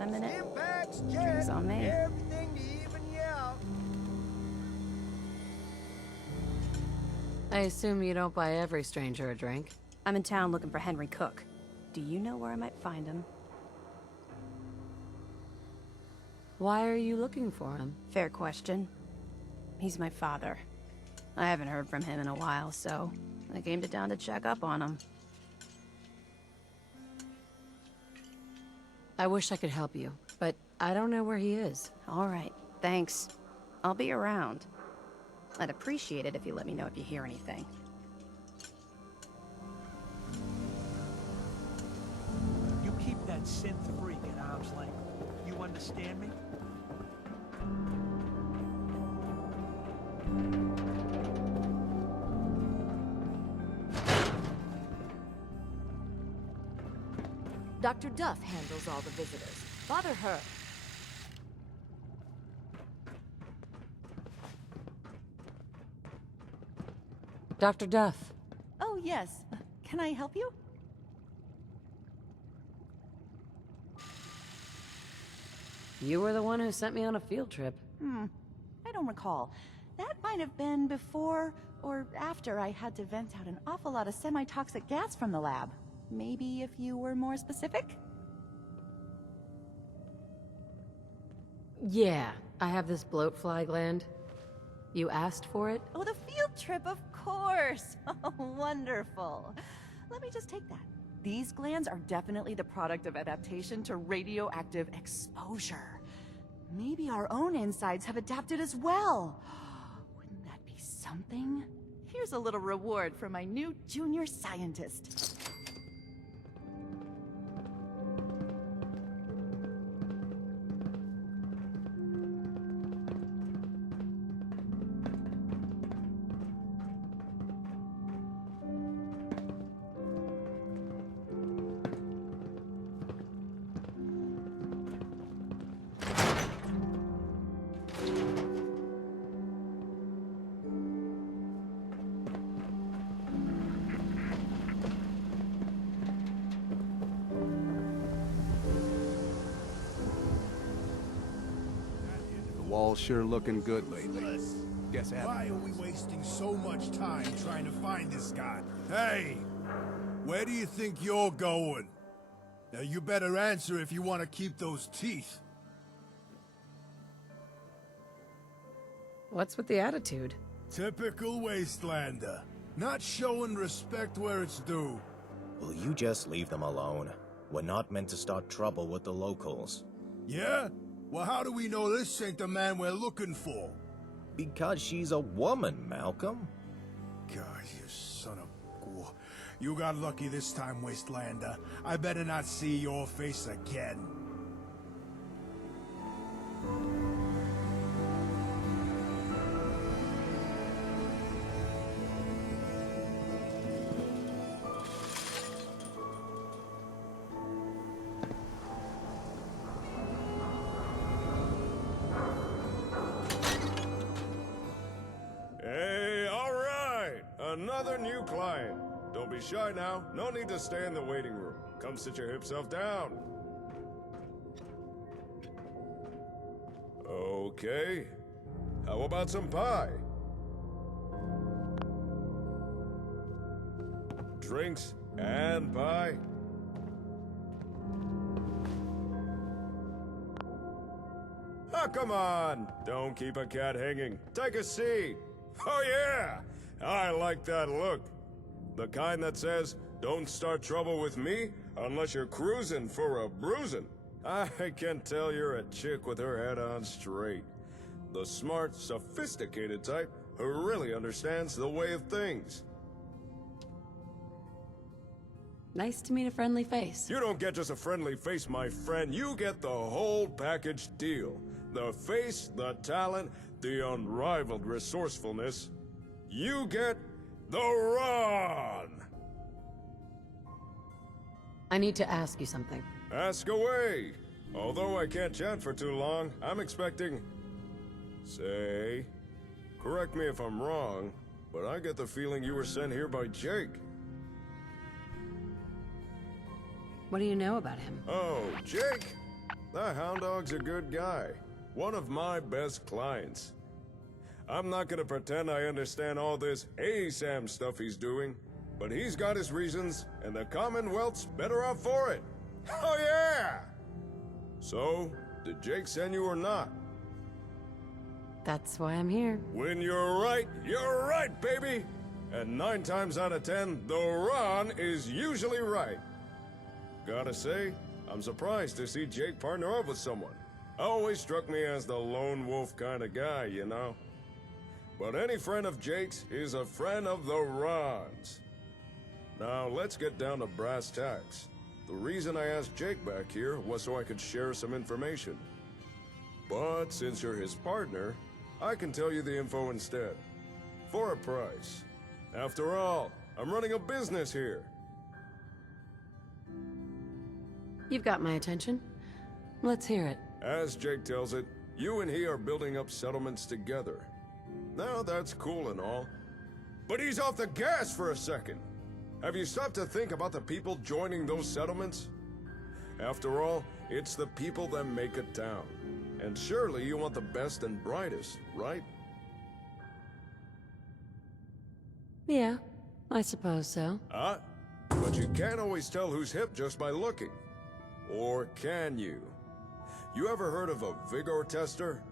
Got a minute? Drinks on me. Everything to even you out. I assume you don't buy every stranger a drink. I'm in town looking for Henry Cook. Do you know where I might find him? Why are you looking for him? Fair question. He's my father. I haven't heard from him in a while, so I came to town to check up on him. I wish I could help you, but I don't know where he is. All right, thanks. I'll be around. I'd appreciate it if you let me know if you hear anything. You keep that synth freak at arm's length. You understand me? Dr. Duff handles all the visitors. Bother her. Dr. Duff. Oh, yes. Can I help you? You were the one who sent me on a field trip. I don't recall. That might have been before or after I had to vent out an awful lot of semi-toxic gas from the lab. Maybe if you were more specific? Yeah, I have this bloat fly gland. You asked for it? Oh, the field trip, of course! Oh, wonderful. Let me just take that. These glands are definitely the product of adaptation to radioactive exposure. Maybe our own insides have adapted as well. Wouldn't that be something? Here's a little reward for my new junior scientist. Wall's sure looking good lately. Guess Why are we wasting so much time trying to find this guy? Hey! Where do you think you're going? Now you better answer if you want to keep those teeth. What's with the attitude? Typical wastelander. Not showing respect where it's due. Will you just leave them alone? We're not meant to start trouble with the locals. Yeah? Well, how do we know this ain't the man we're looking for? Because she's a woman, Malcolm. God, you son of... You got lucky this time, wastelander. I better not see your face again. Hey, all right! Another new client. Don't be shy now. No need to stay in the waiting room. Come sit your hip self down. Okay. How about some pie? Drinks and pie? Ah, come on! Don't keep a cat hanging. Take a seat. Oh yeah! I like that look. The kind that says, don't start trouble with me unless you're cruising for a bruising. I can tell you're a chick with her head on straight. The smart, sophisticated type who really understands the way of things. Nice to meet a friendly face. You don't get just a friendly face, my friend. You get the whole package deal. The face, the talent, the unrivaled resourcefulness. You get the run! I need to ask you something. Ask away. Although I can't chat for too long, I'm expecting... Say... Correct me if I'm wrong, but I get the feeling you were sent here by Jake. What do you know about him? Oh, Jake? That hound dog's a good guy. One of my best clients. I'm not gonna pretend I understand all this ASAM stuff he's doing, but he's got his reasons, and the Commonwealth's better off for it. Oh yeah! So, did Jake send you or not? That's why I'm here. When you're right, baby! And 9 times out of 10, the Ron is usually right. Gotta say, I'm surprised to see Jake partner up with someone. Always struck me as the lone wolf kind of guy, you know? But any friend of Jake's is a friend of the Ron's. Now, let's get down to brass tacks. The reason I asked Jake back here was so I could share some information. But since you're his partner, I can tell you the info instead. For a price. After all, I'm running a business here. You've got my attention. Let's hear it. As Jake tells it, you and he are building up settlements together. Now that's cool and all, but he's off the gas for a second. Have you stopped to think about the people joining those settlements? After all, it's the people that make a town. And surely you want the best and brightest, right? Yeah, I suppose so. But you can't always tell who's hip just by looking. Or can you? You ever heard of a Vigor tester?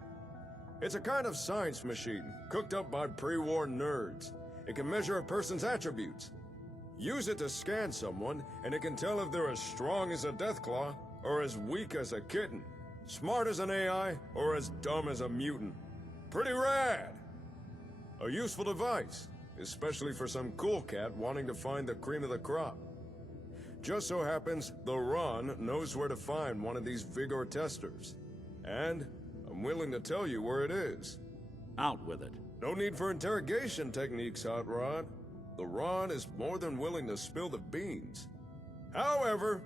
It's a kind of science machine, cooked up by pre-war nerds. It can measure a person's attributes. Use it to scan someone, and it can tell if they're as strong as a Deathclaw, or as weak as a kitten. Smart as an AI, or as dumb as a mutant. Pretty rad! A useful device, especially for some cool cat wanting to find the cream of the crop. Just so happens, the Ron knows where to find one of these Vigor testers. And I'm willing to tell you where it is. Out with it. No need for interrogation techniques, Hot Rod. The Ron is more than willing to spill the beans. However,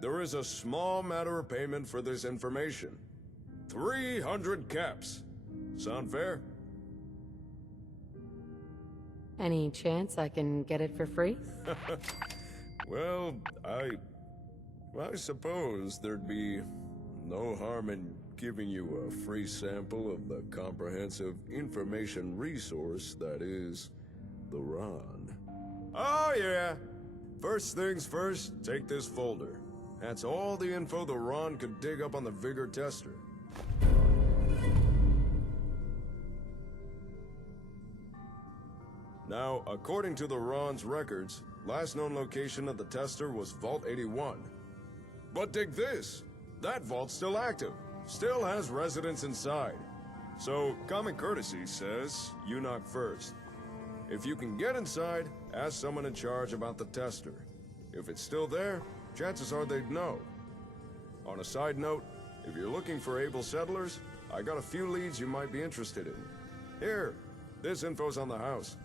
there is a small matter of payment for this information. 300 caps. Sound fair? Any chance I can get it for free? Well, I suppose there'd be no harm in giving you a free sample of the comprehensive information resource that is the Ron. Oh yeah! First things first, take this folder. That's all the info the Ron could dig up on the Vigor tester. Now, according to the Ron's records, last known location of the tester was Vault 81. But dig this! That vault's still active. Still has residents inside. So, common courtesy says, you knock first. If you can get inside, ask someone in charge about the tester. If it's still there, chances are they'd know. On a side note, if you're looking for able settlers, I got a few leads you might be interested in. Here, this info's on the house.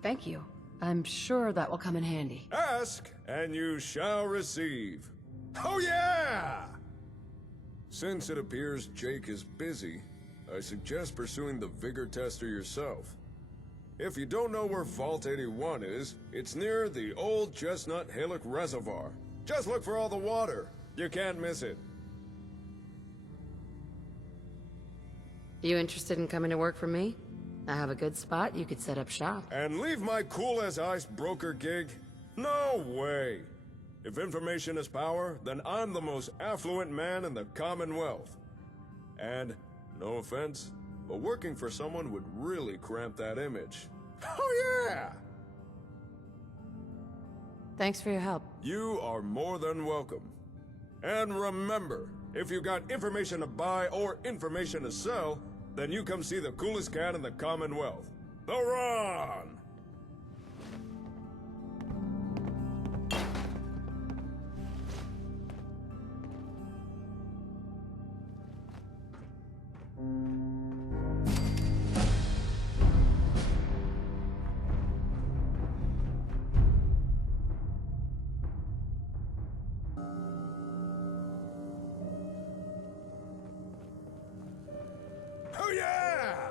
Thank you. I'm sure that will come in handy. Ask, and you shall receive. Oh yeah! Since it appears Jake is busy, I suggest pursuing the Vigor tester yourself. If you don't know where Vault 81 is, it's near the old Chestnut Hillock Reservoir. Just look for all the water. You can't miss it. You interested in coming to work for me? I have a good spot you could set up shop. And leave my cool-as-ice broker gig? No way! If information is power, then I'm the most affluent man in the Commonwealth. And, no offense, but working for someone would really cramp that image. Oh yeah! Thanks for your help. You are more than welcome. And remember, if you got information to buy or information to sell, then you come see the coolest cat in the Commonwealth, the Ron! Oh yeah!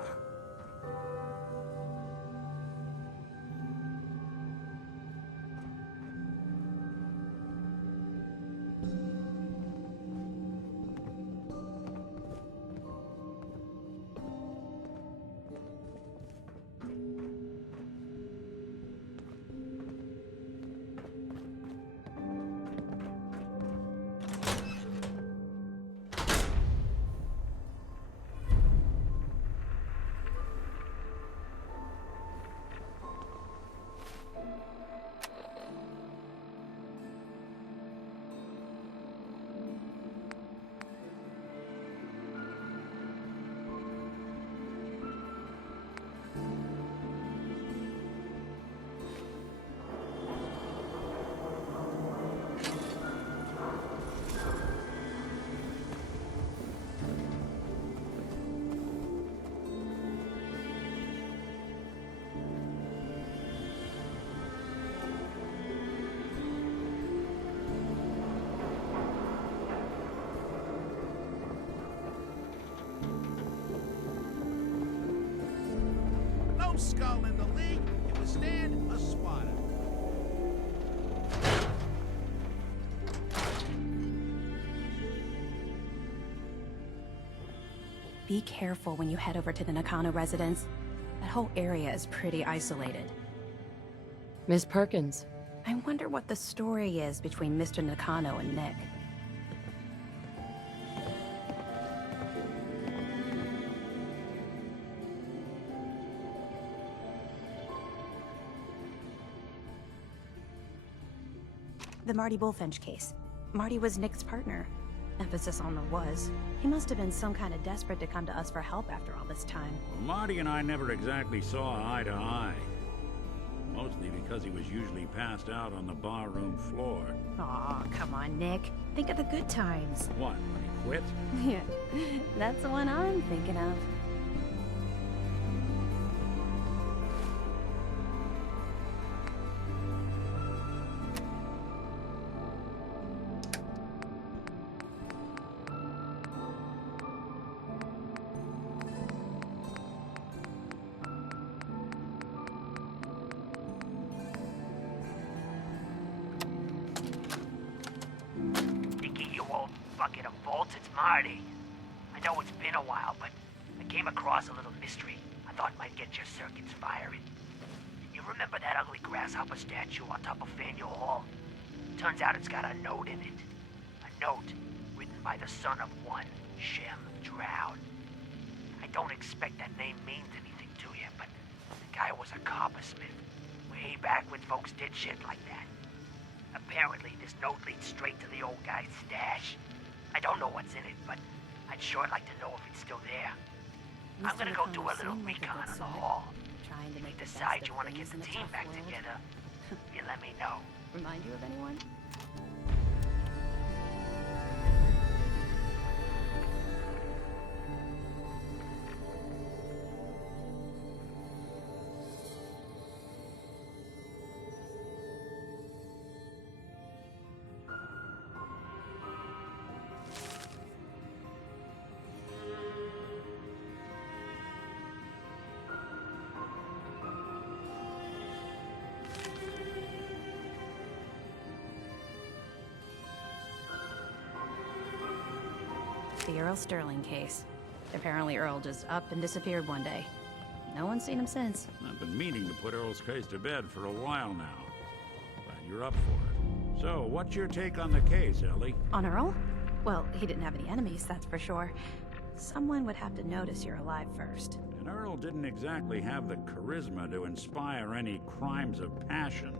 numbskull in the league can withstand a swatter. Be careful when you head over to the Nakano residence. That whole area is pretty isolated. Miss Perkins. I wonder what the story is between Mr. Nakano and Nick. The Marty Bullfinch case. Marty was Nick's partner. Emphasis on the was. He must have been some kind of desperate to come to us for help after all this time. Well, Marty and I never exactly saw eye to eye. Mostly because he was usually passed out on the barroom floor. Aw, come on, Nick. Think of the good times. What, when he quit? Yeah, that's the one I'm thinking of. Marty. I know it's been a while, but I came across a little mystery I thought might get your circuits firing. You remember that ugly grasshopper statue on top of Faneuil Hall? Turns out it's got a note in it. A note written by the son of one Shem Droud. I don't expect that name means anything to you, but the guy was a coppersmith way back when folks did shit like that. Apparently, this note leads straight to the old guy's stash. I don't know what's in it, but I'd sure like to know if it's still there. I'm gonna go do a little recon on the hall. If you decide you want to get the team back together, you let me know. Remind you of anyone? The Earl Sterling case. Apparently Earl just up and disappeared one day. No one's seen him since. I've been meaning to put Earl's case to bed for a while now. Glad you're up for it. So, what's your take on the case, Ellie? On Earl? Well, he didn't have any enemies, that's for sure. Someone would have to notice you're alive first. And Earl didn't exactly have the charisma to inspire any crimes of passion.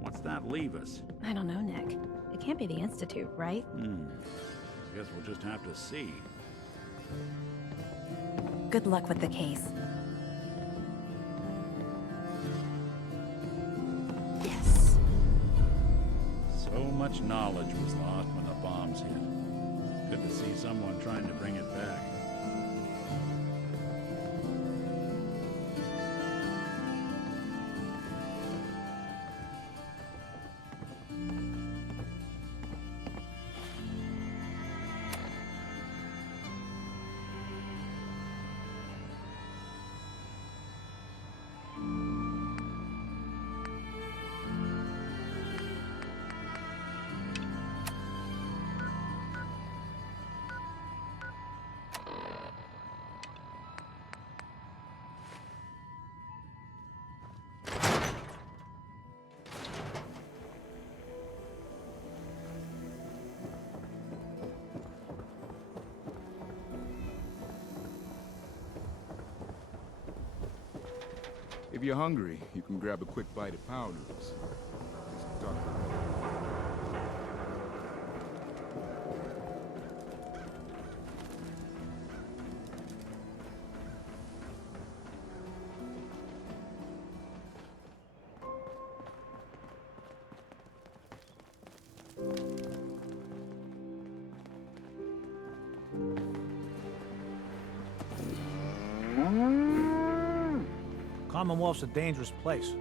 What's that leave us? I don't know, Nick. It can't be the Institute, right? Guess we'll just have to see. Good luck with the case. Yes. So much knowledge was lost when the bombs hit. Good to see someone trying to bring it back. If you're hungry, you can grab a quick bite of power noodles. Commonwealth's a dangerous place.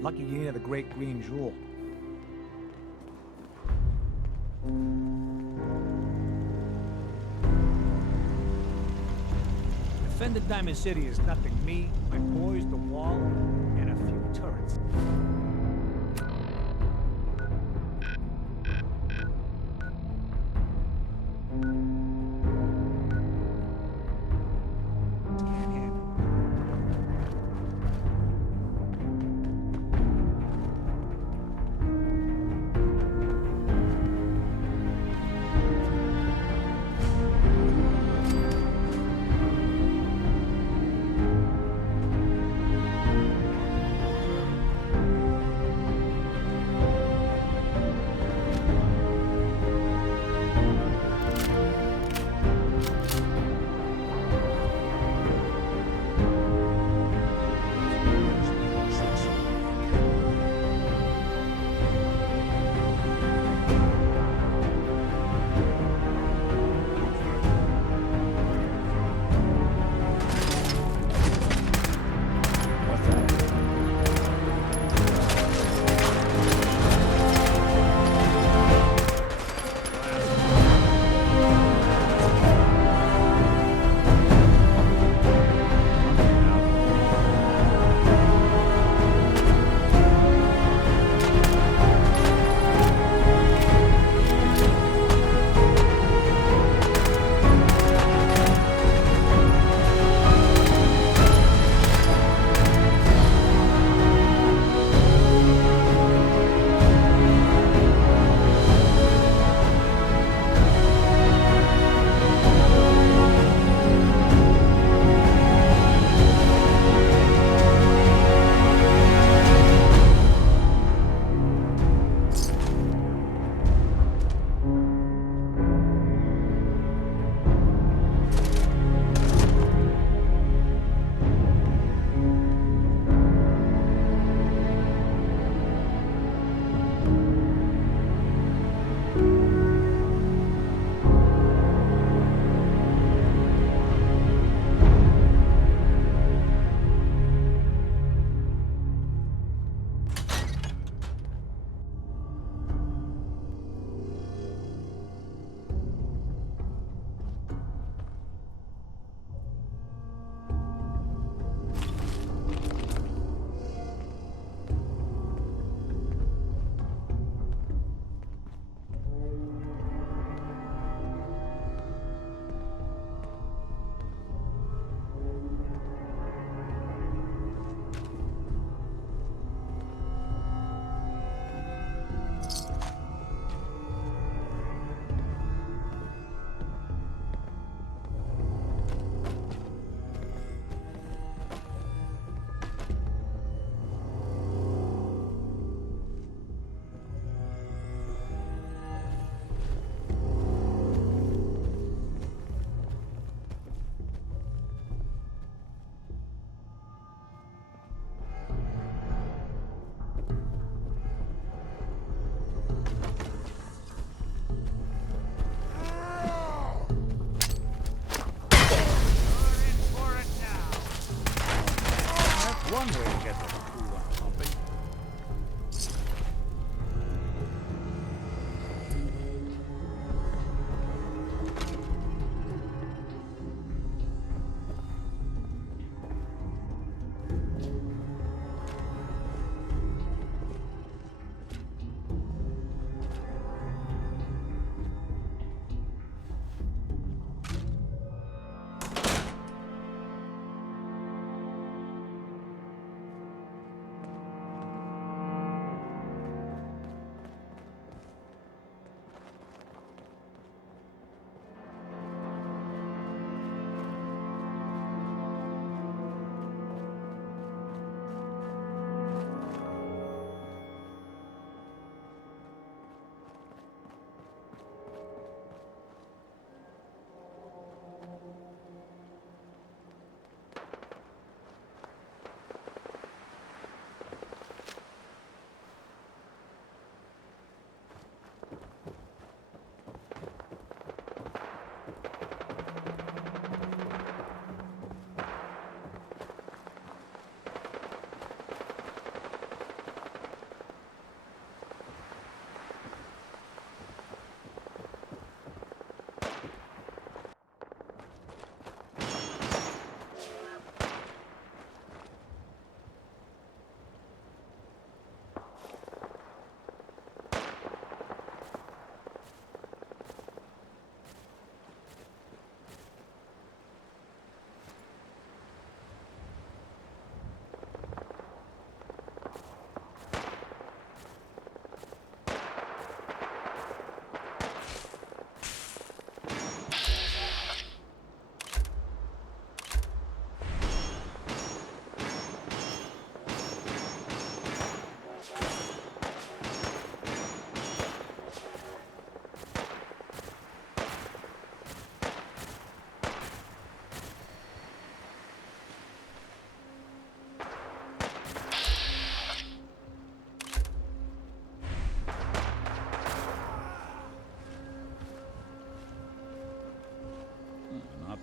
Lucky you're near the Great Green Jewel. Defending Diamond City is nothing. Me, my boys, the wall, and a few turrets. Can't handle it.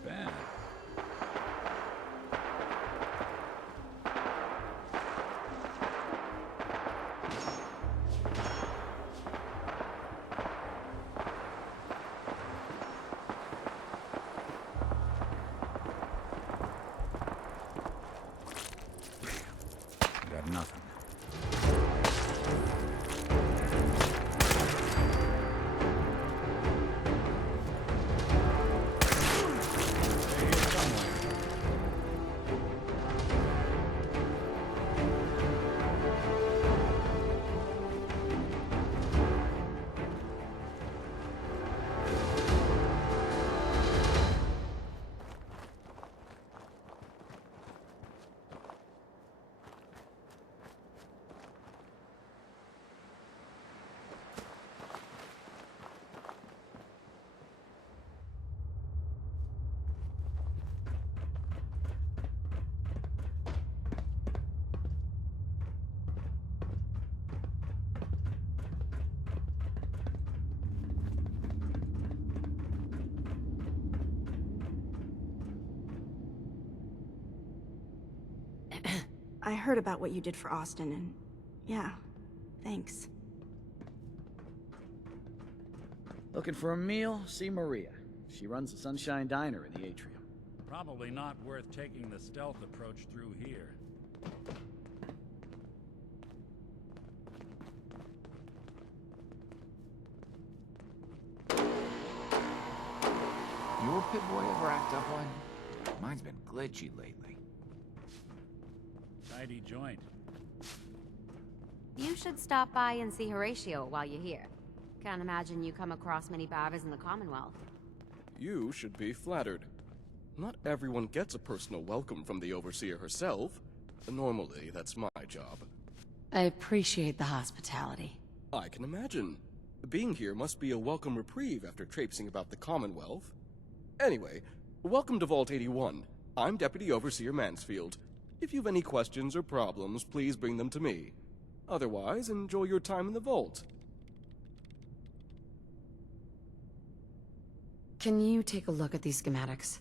bad. Got nothing. I heard about what you did for Austin, and yeah, thanks. Looking for a meal? See Maria. She runs the Sunshine Diner in the atrium. Probably not worth taking the stealth approach through here. Your Pip-Boy ever act up on you? Mine's been glitchy lately. Tidy joint. You should stop by and see Horatio while you're here. Can't imagine you come across many barbers in the Commonwealth. You should be flattered. Not everyone gets a personal welcome from the Overseer herself. Normally, that's my job. I appreciate the hospitality. I can imagine. Being here must be a welcome reprieve after traipsing about the Commonwealth. Anyway, welcome to Vault 81. I'm Deputy Overseer Mansfield. If you've any questions or problems, please bring them to me. Otherwise, enjoy your time in the vault. Can you take a look at these schematics?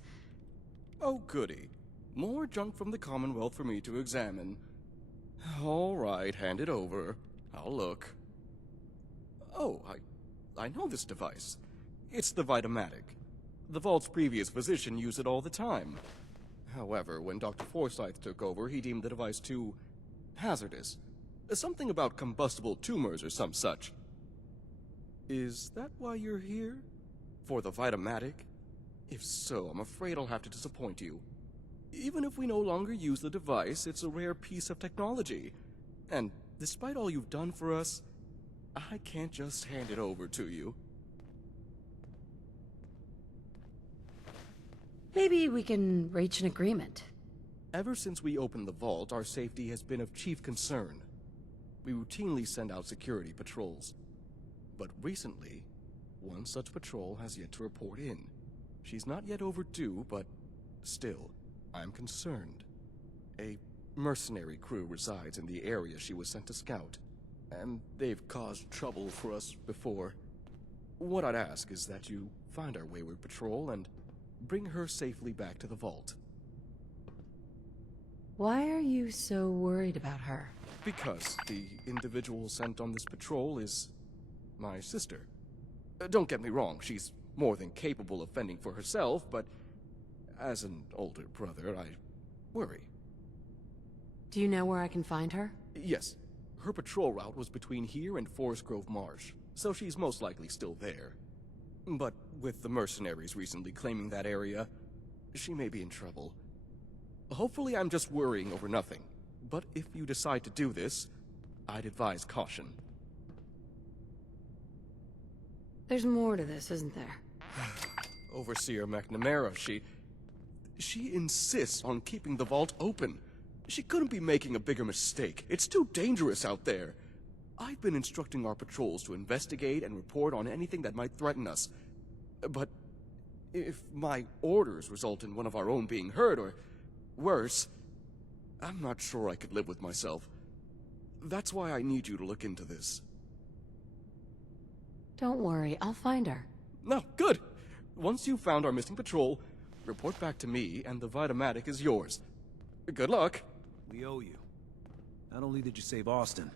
Oh, goody. More junk from the Commonwealth for me to examine. All right, hand it over. I'll look. Oh, I know this device. It's the Vitamatic. The Vault's previous physician used it all the time. However, when Dr. Forsyth took over, he deemed the device too hazardous. Something about combustible tumors or some such. Is that why you're here? For the Vitamatic? If so, I'm afraid I'll have to disappoint you. Even if we no longer use the device, it's a rare piece of technology. And despite all you've done for us, I can't just hand it over to you. Maybe we can reach an agreement. Ever since we opened the vault, our safety has been of chief concern. We routinely send out security patrols. But recently, one such patrol has yet to report in. She's not yet overdue, but still, I'm concerned. A mercenary crew resides in the area she was sent to scout, and they've caused trouble for us before. What I'd ask is that you find our wayward patrol and bring her safely back to the vault. Why are you so worried about her? Because the individual sent on this patrol is my sister. Don't get me wrong, she's more than capable of fending for herself, but as an older brother, I worry. Do you know where I can find her? Yes. Her patrol route was between here and Forest Grove Marsh, so she's most likely still there. But with the mercenaries recently claiming that area, she may be in trouble. Hopefully I'm just worrying over nothing, but if you decide to do this, I'd advise caution. There's more to this, isn't there? Overseer McNamara, she insists on keeping the vault open. She couldn't be making a bigger mistake. It's too dangerous out there. I've been instructing our patrols to investigate and report on anything that might threaten us. But if my orders result in one of our own being hurt, or worse, I'm not sure I could live with myself. That's why I need you to look into this. Don't worry, I'll find her. No, good. Once you've found our missing patrol, report back to me, and the Vitamatic is yours. Good luck. We owe you. Not only did you save Austin,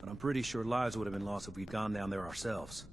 but I'm pretty sure lives would have been lost if we'd gone down there ourselves.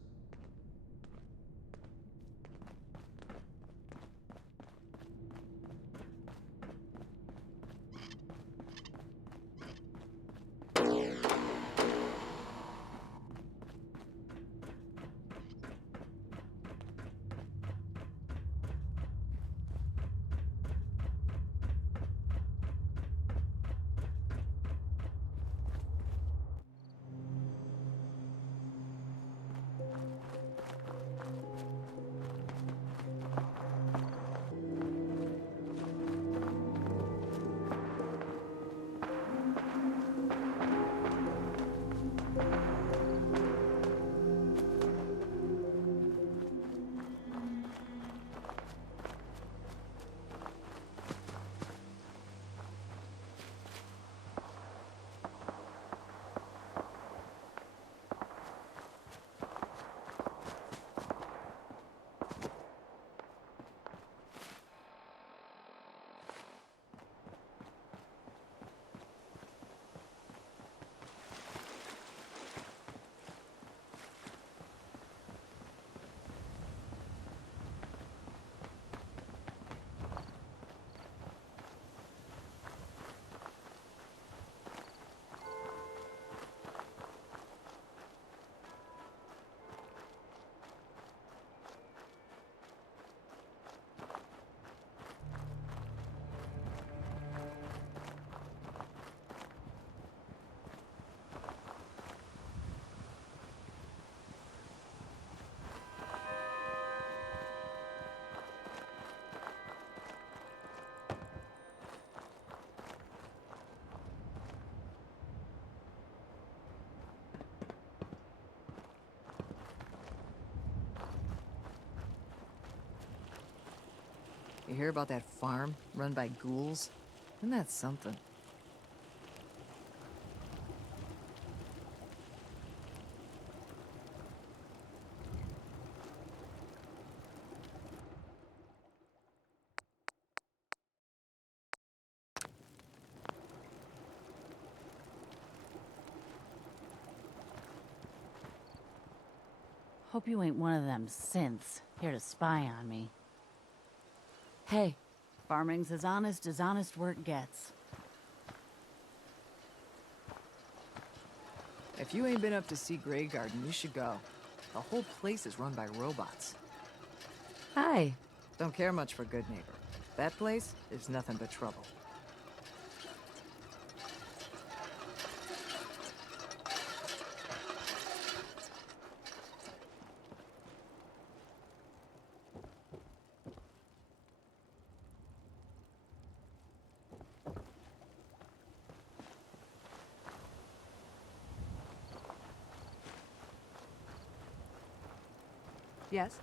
You hear about that farm run by ghouls? Isn't that something? Hope you ain't one of them synths here to spy on me. Hey. Farming's as honest work gets. If you ain't been up to see Grey Garden, you should go. The whole place is run by robots. Hi. Don't care much for Good Neighbor. That place is nothing but trouble. Yes?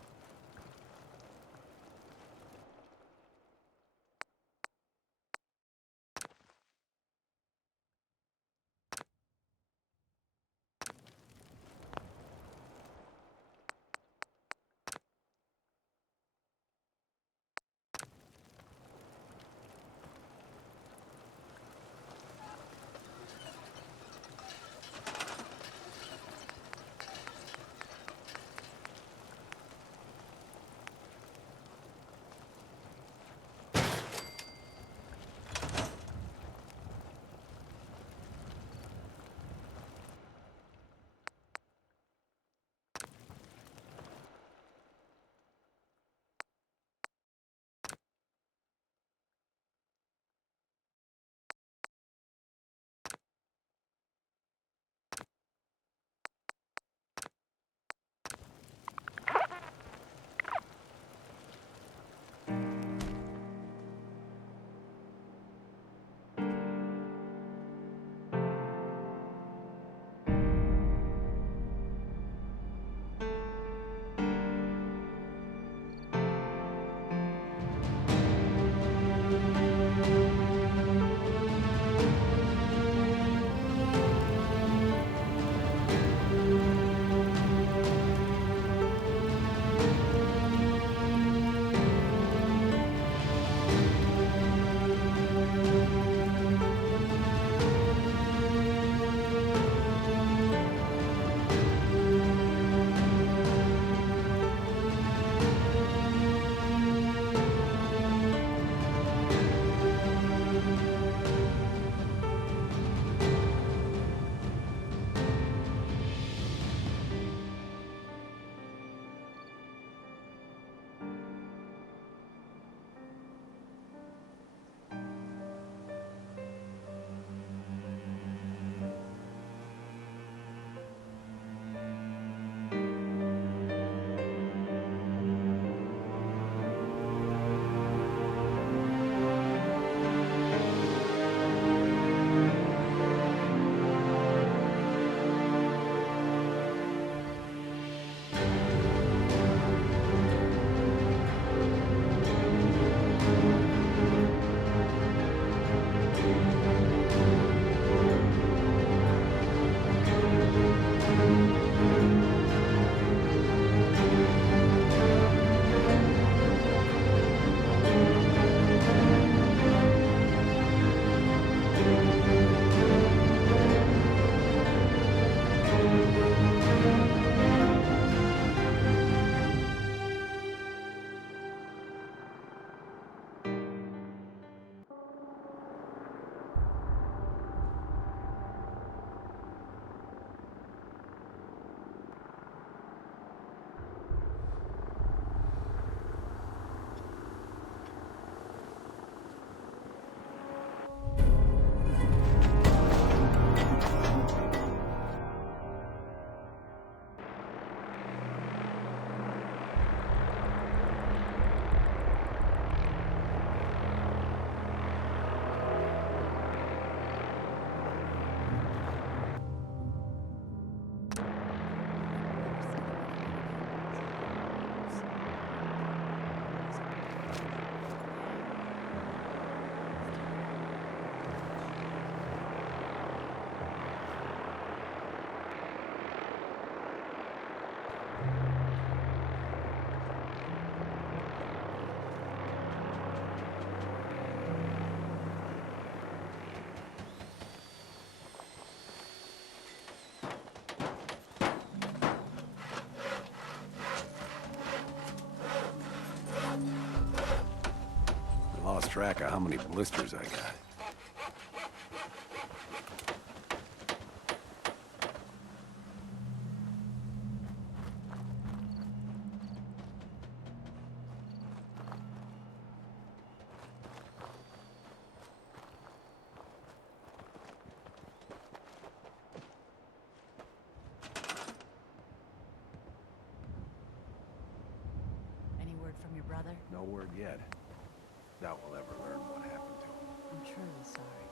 track of how many blisters I got. Any word from your brother? No word yet. Doubt we'll ever learn what happened to him. I'm truly sorry.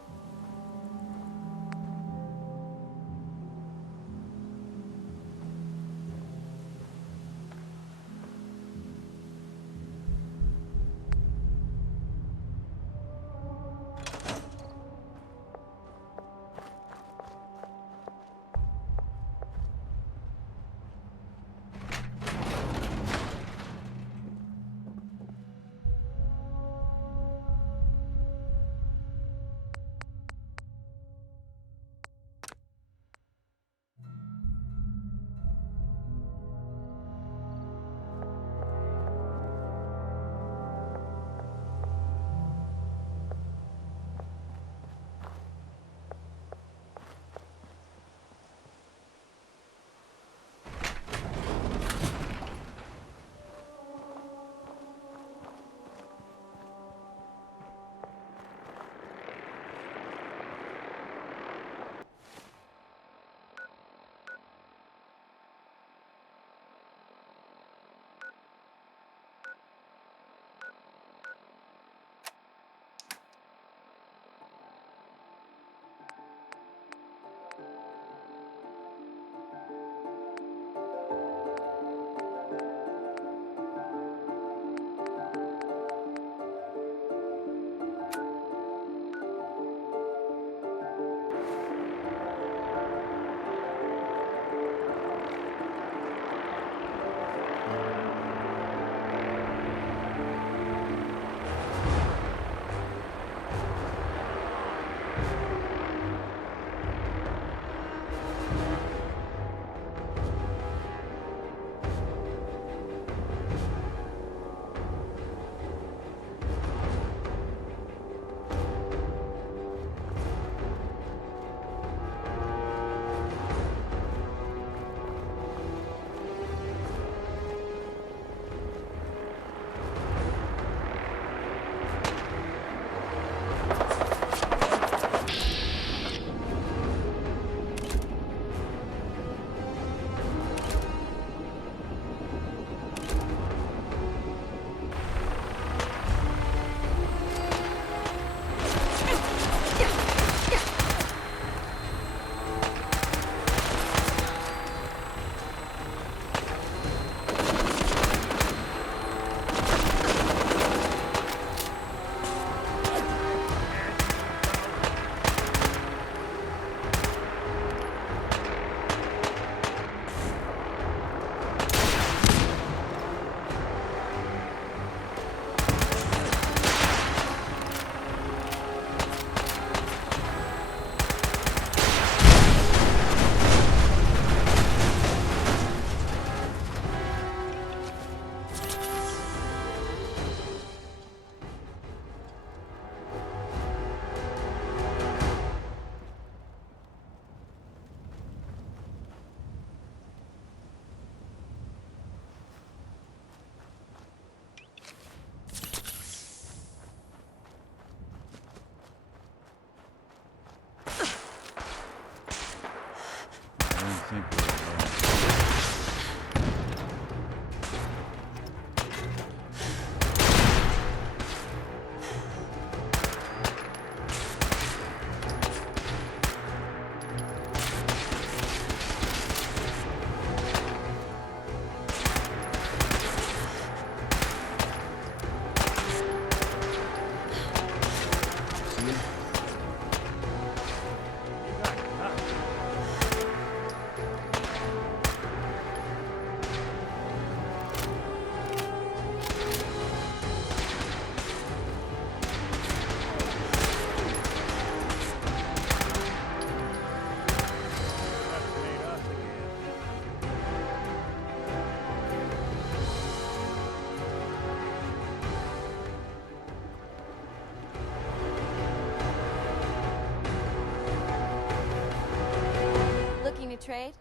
trade?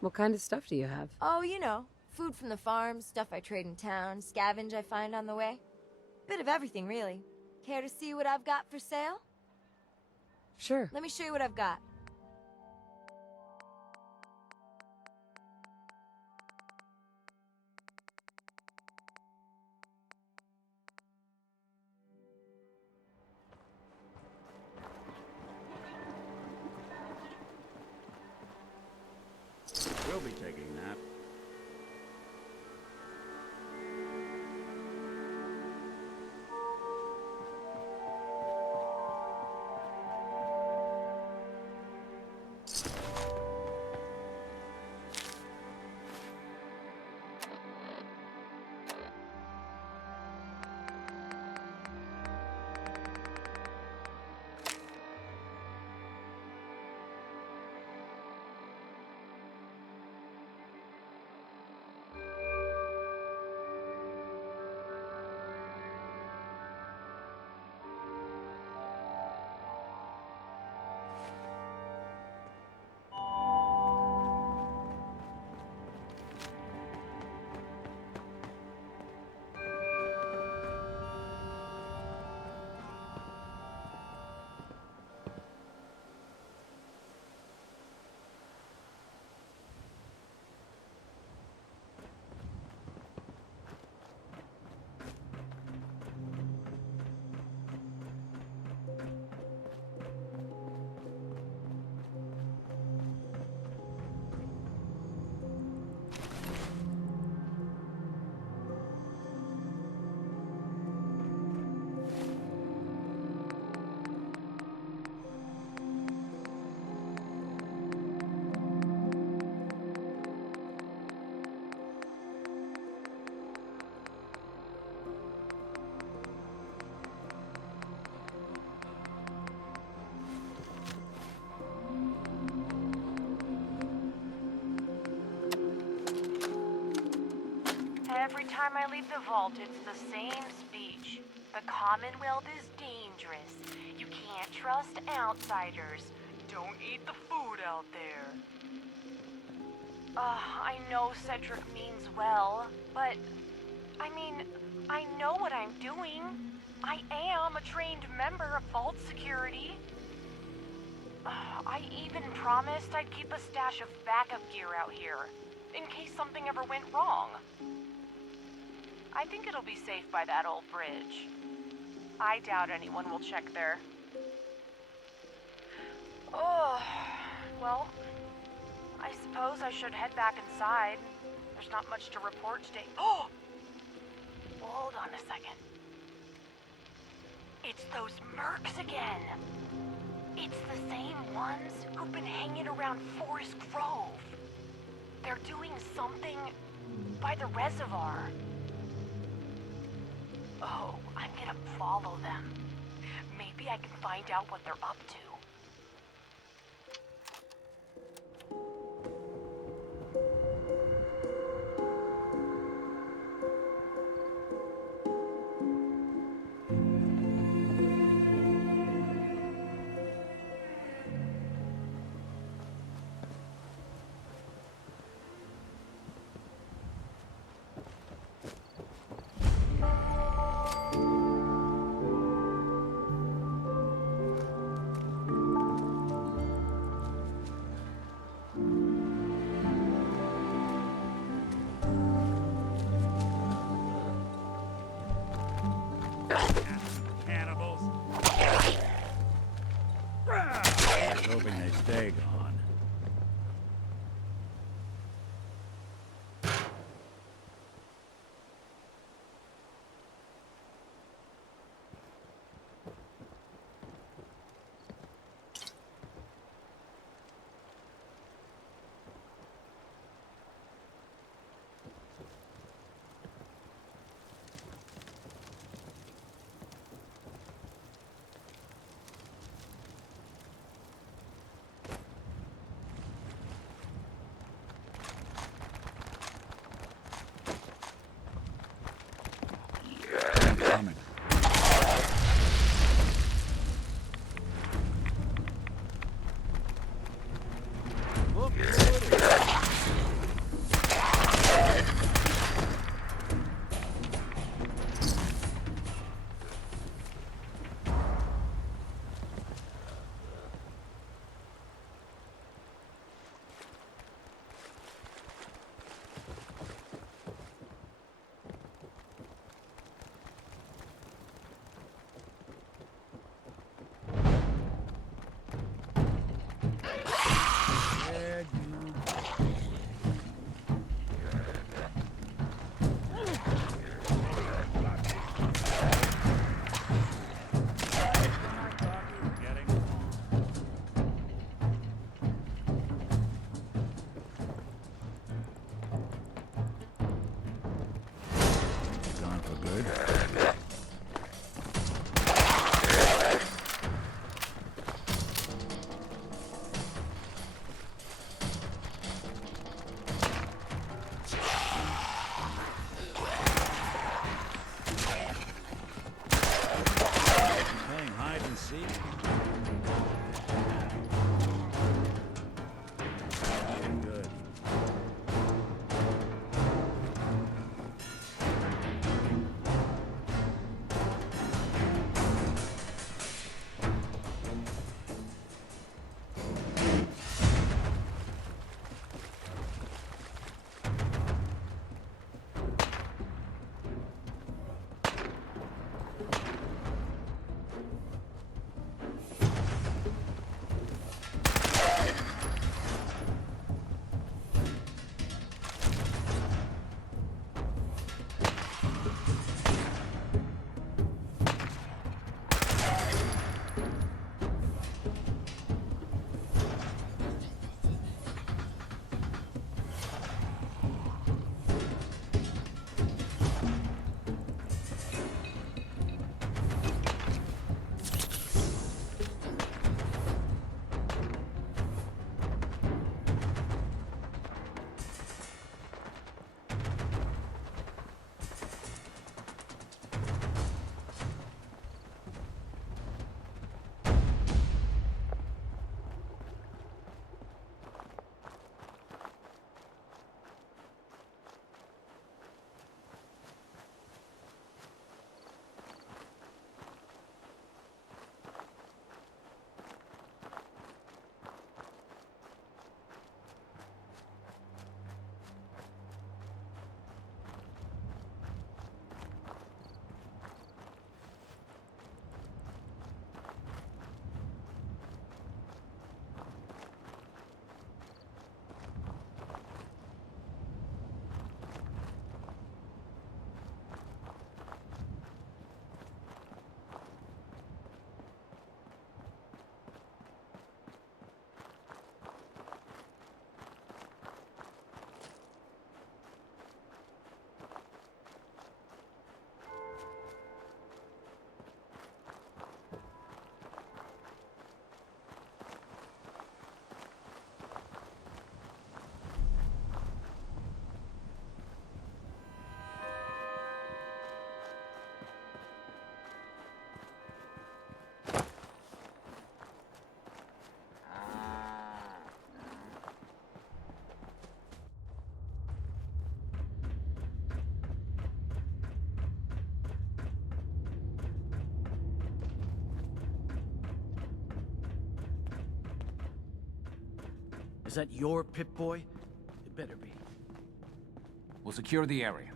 What kind of stuff do you have? Oh, you know, food from the farm, stuff I trade in town, scavenge I find on the way. Bit of everything, really. Care to see what I've got for sale? Sure. Let me show you what I've got. We'll be taking that. Every time I leave the vault, it's the same speech. The Commonwealth is dangerous. You can't trust outsiders. Don't eat the food out there. I know Cedric means well, but... I mean, I know what I'm doing. I am a trained member of Vault Security. I even promised I'd keep a stash of backup gear out here, in case something ever went wrong. I think it'll be safe by that old bridge. I doubt anyone will check there. Oh, well, I suppose I should head back inside. There's not much to report today. Oh! Hold on a second. It's those mercs again. It's the same ones who've been hanging around Forest Grove. They're doing something by the reservoir. Oh, I'm gonna follow them. Maybe I can find out what they're up to. Cannibals. Hoping they stay gone. for good. Playing hide and seek? Good. Is that your Pip-Boy? It better be. We'll secure the area.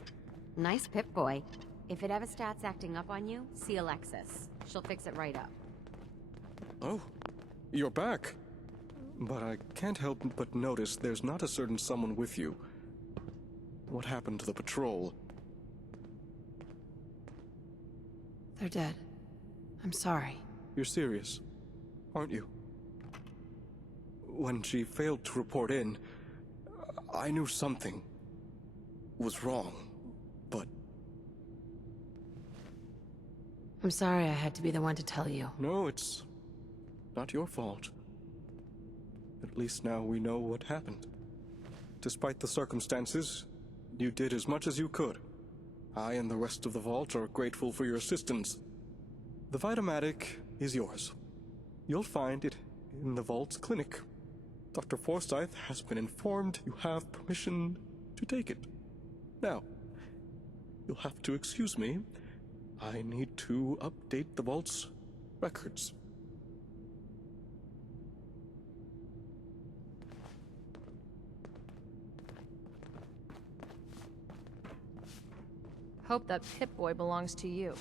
Nice Pip-Boy. If it ever starts acting up on you, see Alexis. She'll fix it right up. Oh, you're back. But I can't help but notice there's not a certain someone with you. What happened to the patrol? They're dead. I'm sorry. You're serious, aren't you? When she failed to report in, I knew something was wrong, but... I'm sorry I had to be the one to tell you. No, it's not your fault. At least now we know what happened. Despite the circumstances, you did as much as you could. I and the rest of the Vault are grateful for your assistance. The Vitamatic is yours. You'll find it in the Vault's clinic. Dr. Forsyth has been informed you have permission to take it. Now, you'll have to excuse me. I need to update the Vault's records. Hope that Pip-Boy belongs to you.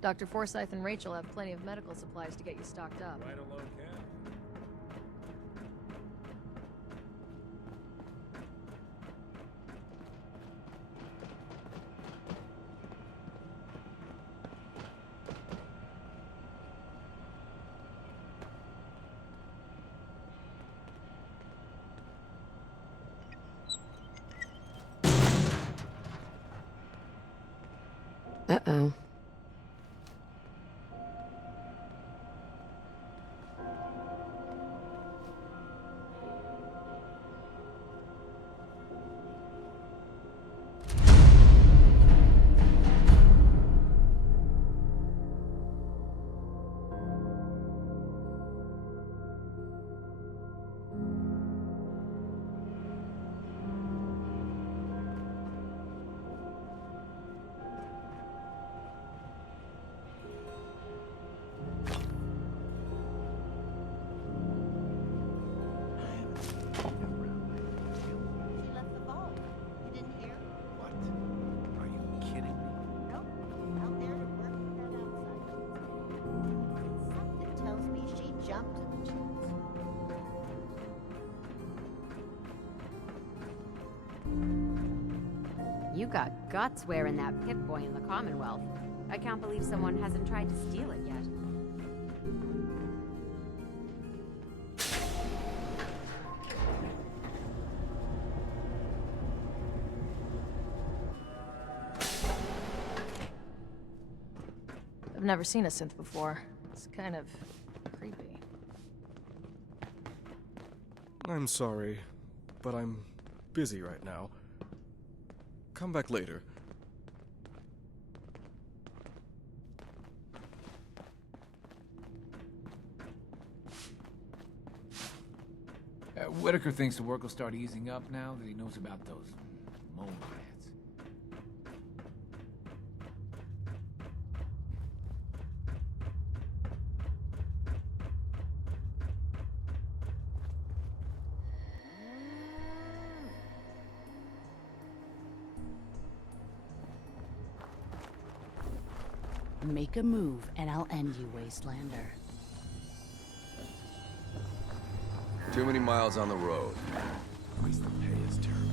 Dr. Forsyth and Rachel have plenty of medical supplies to get you stocked up. Right along, Cat. Uh-oh. You got guts wearing that Pip-Boy in the Commonwealth. I can't believe someone hasn't tried to steal it yet. I've never seen a synth before. It's kind of creepy. I'm sorry, but I'm busy right now. Come back later. Whitaker thinks the work will start easing up now that he knows about those mole rats. Make a move, and I'll end you, Wastelander. Too many miles on the road. At least the pay is terrible.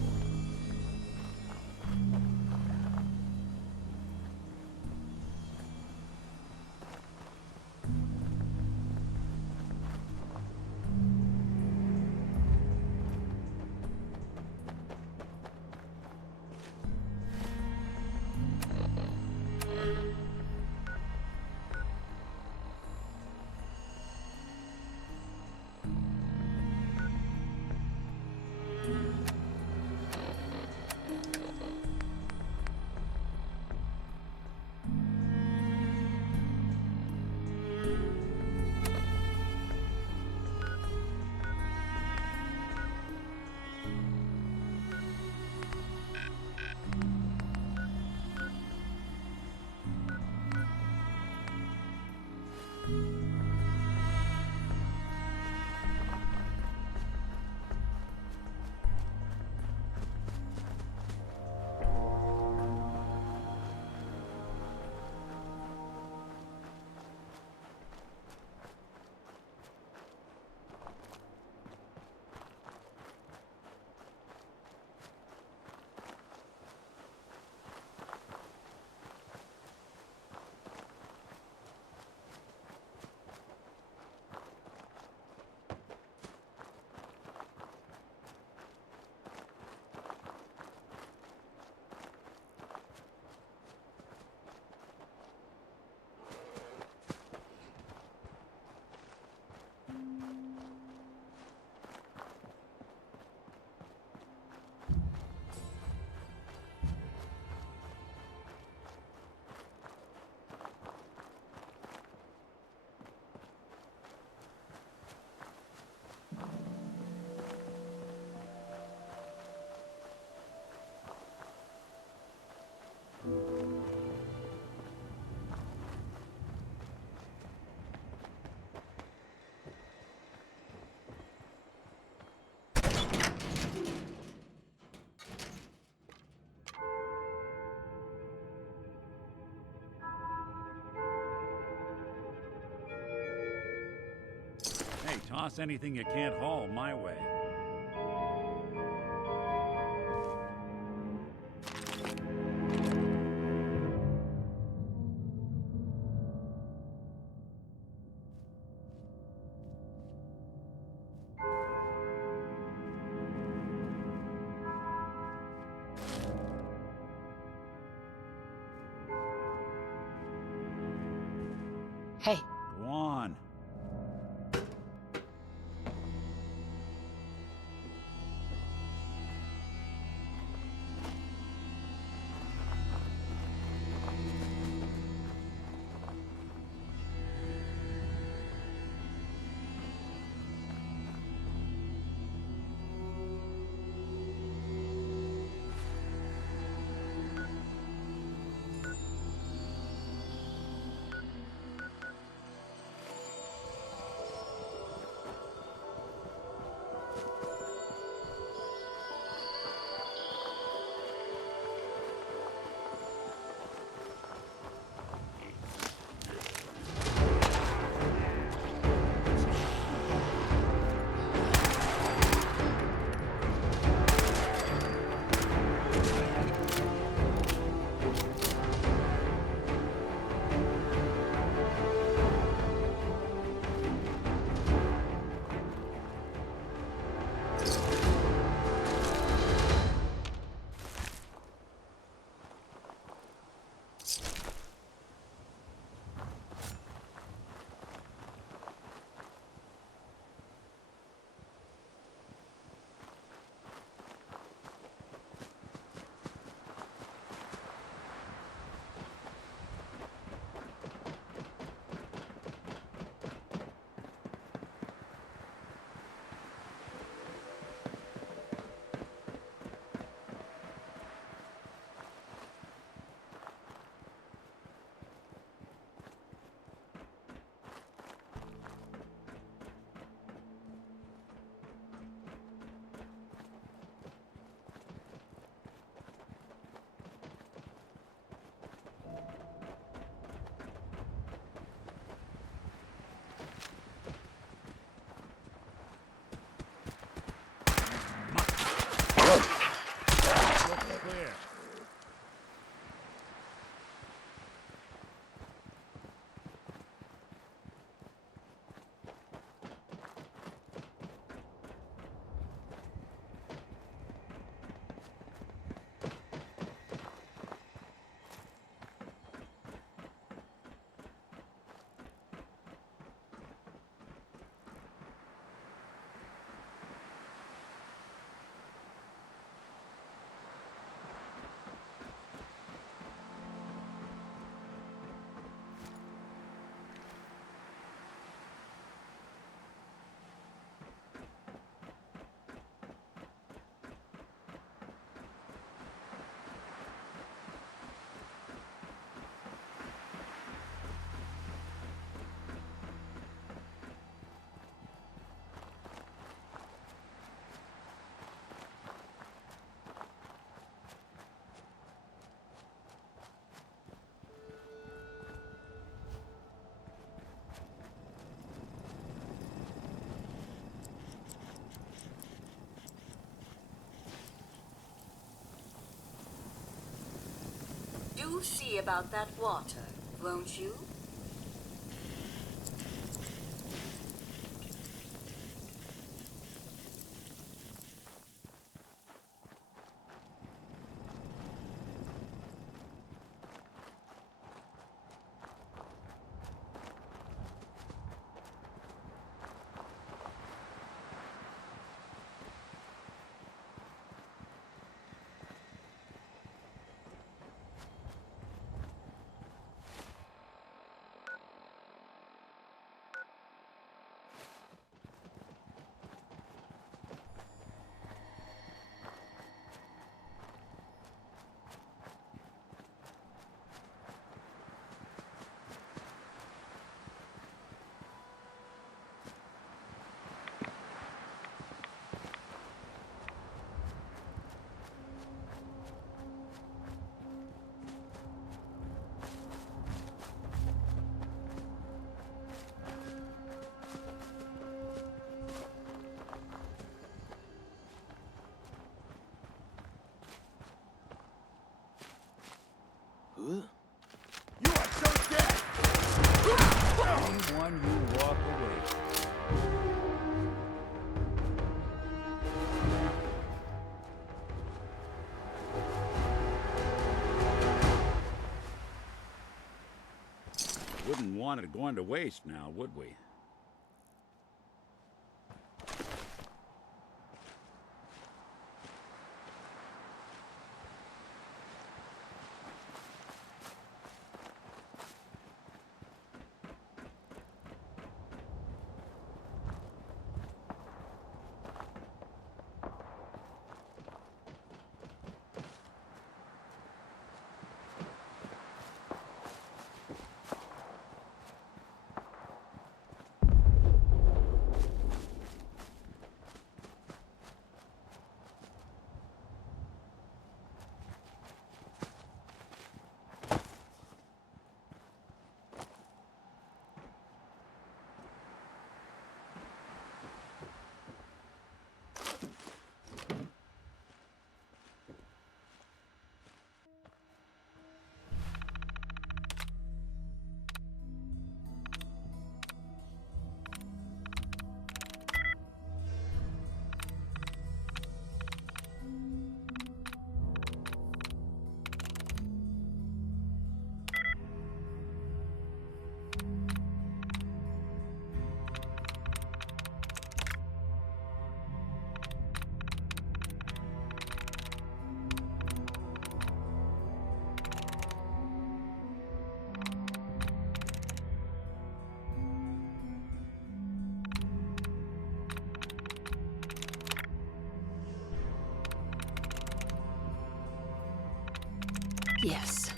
Toss anything you can't haul my way. Hey. Go on. Clear. Do see about that water, won't you? You are so dead! Anyone you walk away. Wouldn't want it going to waste now, would we? Yes.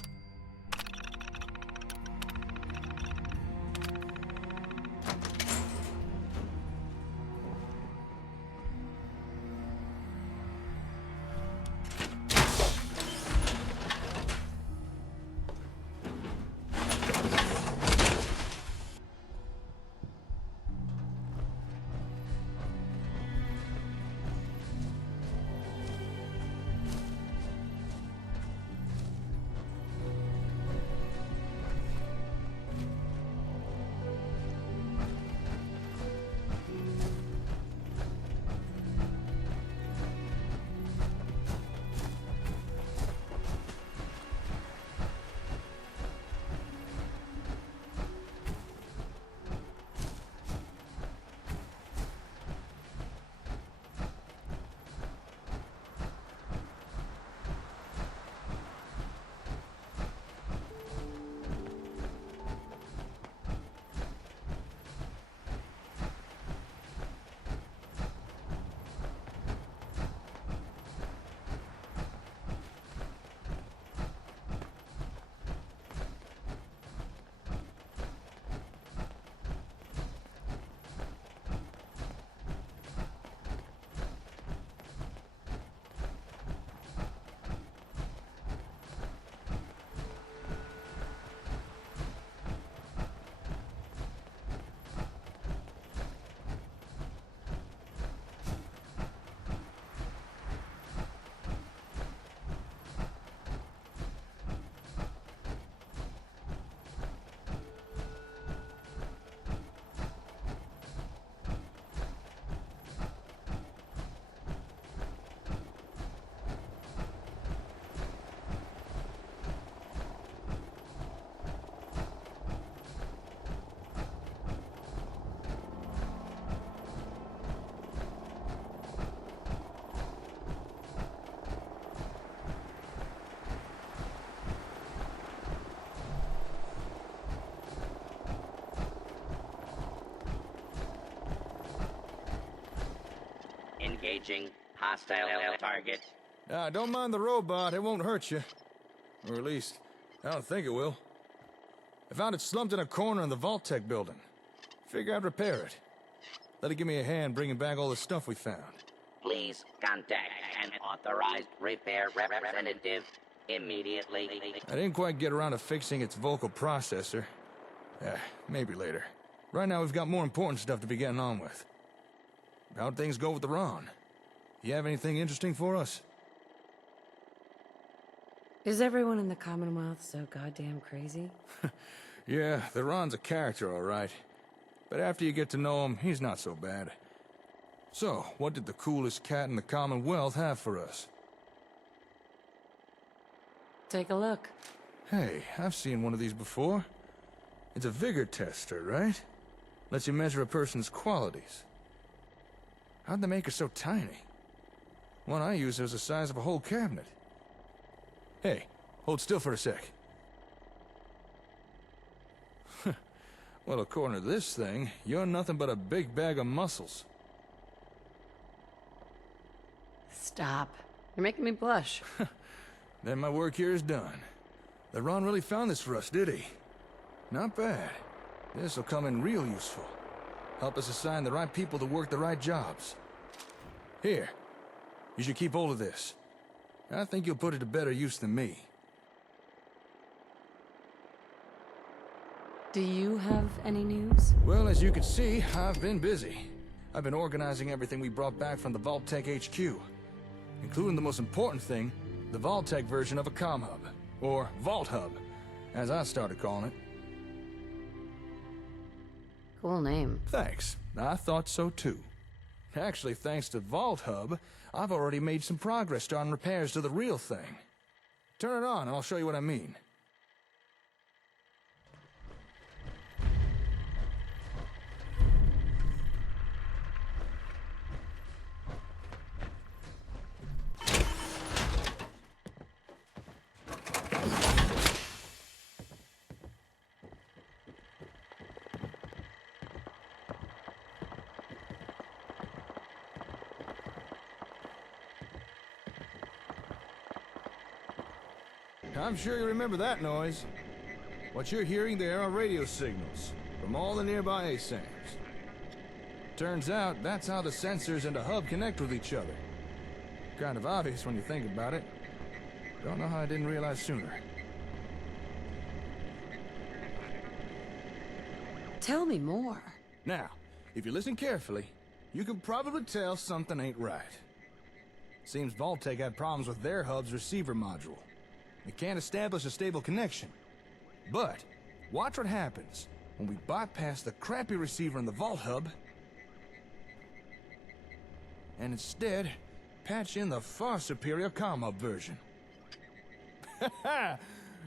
Engaging hostile target. Don't mind the robot, it won't hurt you. Or at least, I don't think it will. I found it slumped in a corner in the Vault-Tec building. Figure I'd repair it. Let it give me a hand bringing back all the stuff we found. Please contact an authorized repair representative immediately. I didn't quite get around to fixing its vocal processor. Maybe later. Right now we've got more important stuff to be getting on with. How'd things go with the Ron? You have anything interesting for us? Is everyone in the Commonwealth so goddamn crazy? Yeah, the Ron's a character, all right. But after you get to know him, he's not so bad. So, what did the coolest cat in the Commonwealth have for us? Take a look. Hey, I've seen one of these before. It's a vigor tester, right? Lets you measure a person's qualities. How'd they make her so tiny? One I used was the size of a whole cabinet. Hey, hold still for a sec. Well, according to this thing, you're nothing but a big bag of muscles. Stop. You're making me blush. Then my work here is done. The Ron really found this for us, did he? Not bad. This'll come in real useful. Help us assign the right people to work the right jobs. Here, you should keep hold of this. I think you'll put it to better use than me. Do you have any news? Well, as you can see, I've been busy. I've been organizing everything we brought back from the Vault-Tec HQ, including the most important thing, the Vault-Tec version of a Comm Hub, or Vault Hub, as I started calling it. Cool name. Thanks. I thought so too. Actually, thanks to Vault Hub, I've already made some progress starting repairs to the real thing. Turn it on and I'll show you what I mean. I'm sure you remember that noise. What you're hearing there are radio signals from all the nearby ASAMs. Turns out that's how the sensors and the hub connect with each other. Kind of obvious when you think about it. Don't know how I didn't realize sooner. Tell me more. Now, if you listen carefully, you can probably tell something ain't right. Seems Vault-Tec had problems with their hub's receiver module. It can't establish a stable connection. But, watch what happens when we bypass the crappy receiver in the Vault Hub and instead patch in the far superior Comm Hub version.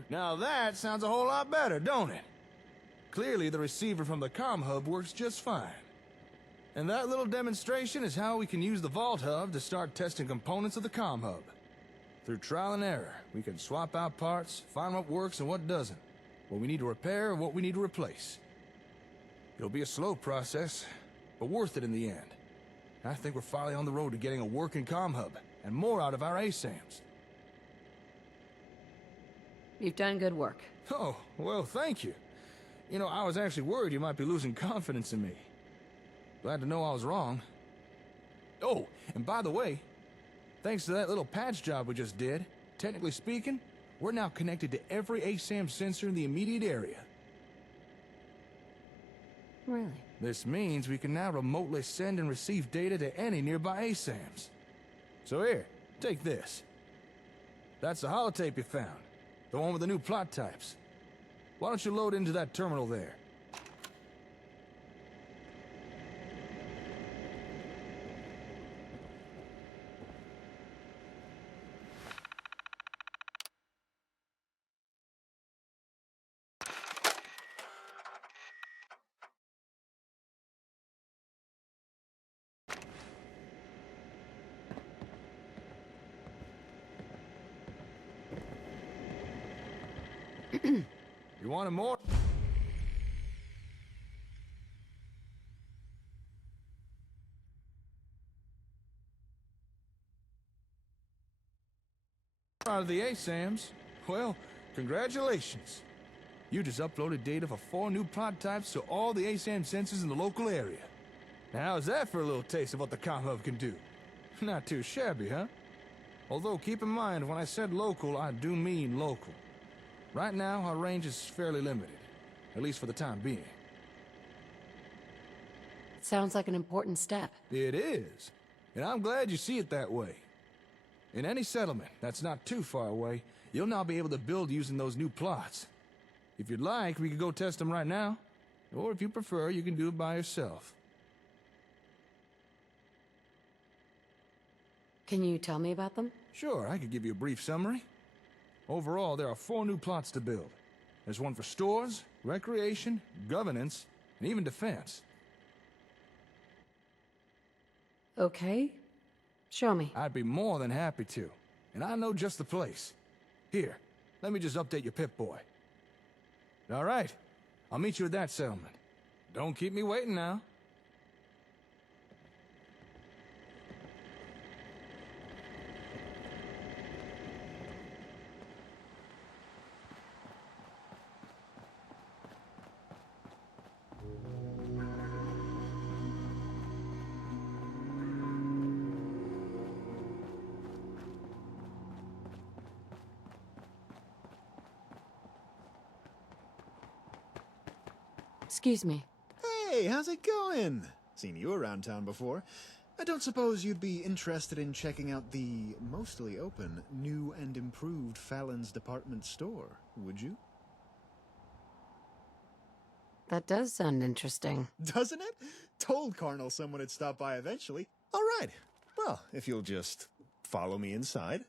Now that sounds a whole lot better, don't it? Clearly the receiver from the Comm Hub works just fine. And that little demonstration is how we can use the Vault Hub to start testing components of the Comm Hub. Through trial and error, we can swap out parts, find what works and what doesn't, what we need to repair and what we need to replace. It'll be a slow process, but worth it in the end. I think we're finally on the road to getting a working Comm Hub, and more out of our ASAMs. You've done good work. Oh, well, thank you. You know, I was actually worried you might be losing confidence in me. Glad to know I was wrong. Oh, and by the way, thanks to that little patch job we just did, technically speaking, we're now connected to every ASAM sensor in the immediate area. Really? This means we can now remotely send and receive data to any nearby ASAMs. So here, take this. That's the holotape you found. The one with the new plot types. Why don't you load into that terminal there? You wanted more? Out of the ASAMs? Well, congratulations. You just uploaded data for 4 new plot types to all the ASAM sensors in the local area. Now how's that for a little taste of what the Comm Hub can do? Not too shabby, huh? Although keep in mind, when I said local, I do mean local. Right now, our range is fairly limited, at least for the time being. It sounds like an important step. It is, and I'm glad you see it that way. In any settlement that's not too far away, You'll now be able to build using those new plots. If you'd like, we could go test them right now. Or if you prefer, you can do it by yourself. Can you tell me about them? Sure, I could give you a brief summary. Overall, there are 4 new plots to build. There's one for stores, recreation, governance, and even defense. Okay. Show me. I'd be more than happy to. And I know just the place. Here, let me just update your Pip-Boy. All right, I'll meet you at that settlement. Don't keep me waiting now. Excuse me. Hey, how's it going? Seen you around town before. I don't suppose you'd be interested in checking out the mostly open, new and improved Fallon's department store, would you? That does sound interesting. Doesn't it? Told Colonel someone would stop by eventually. All right. Well, if you'll just follow me inside.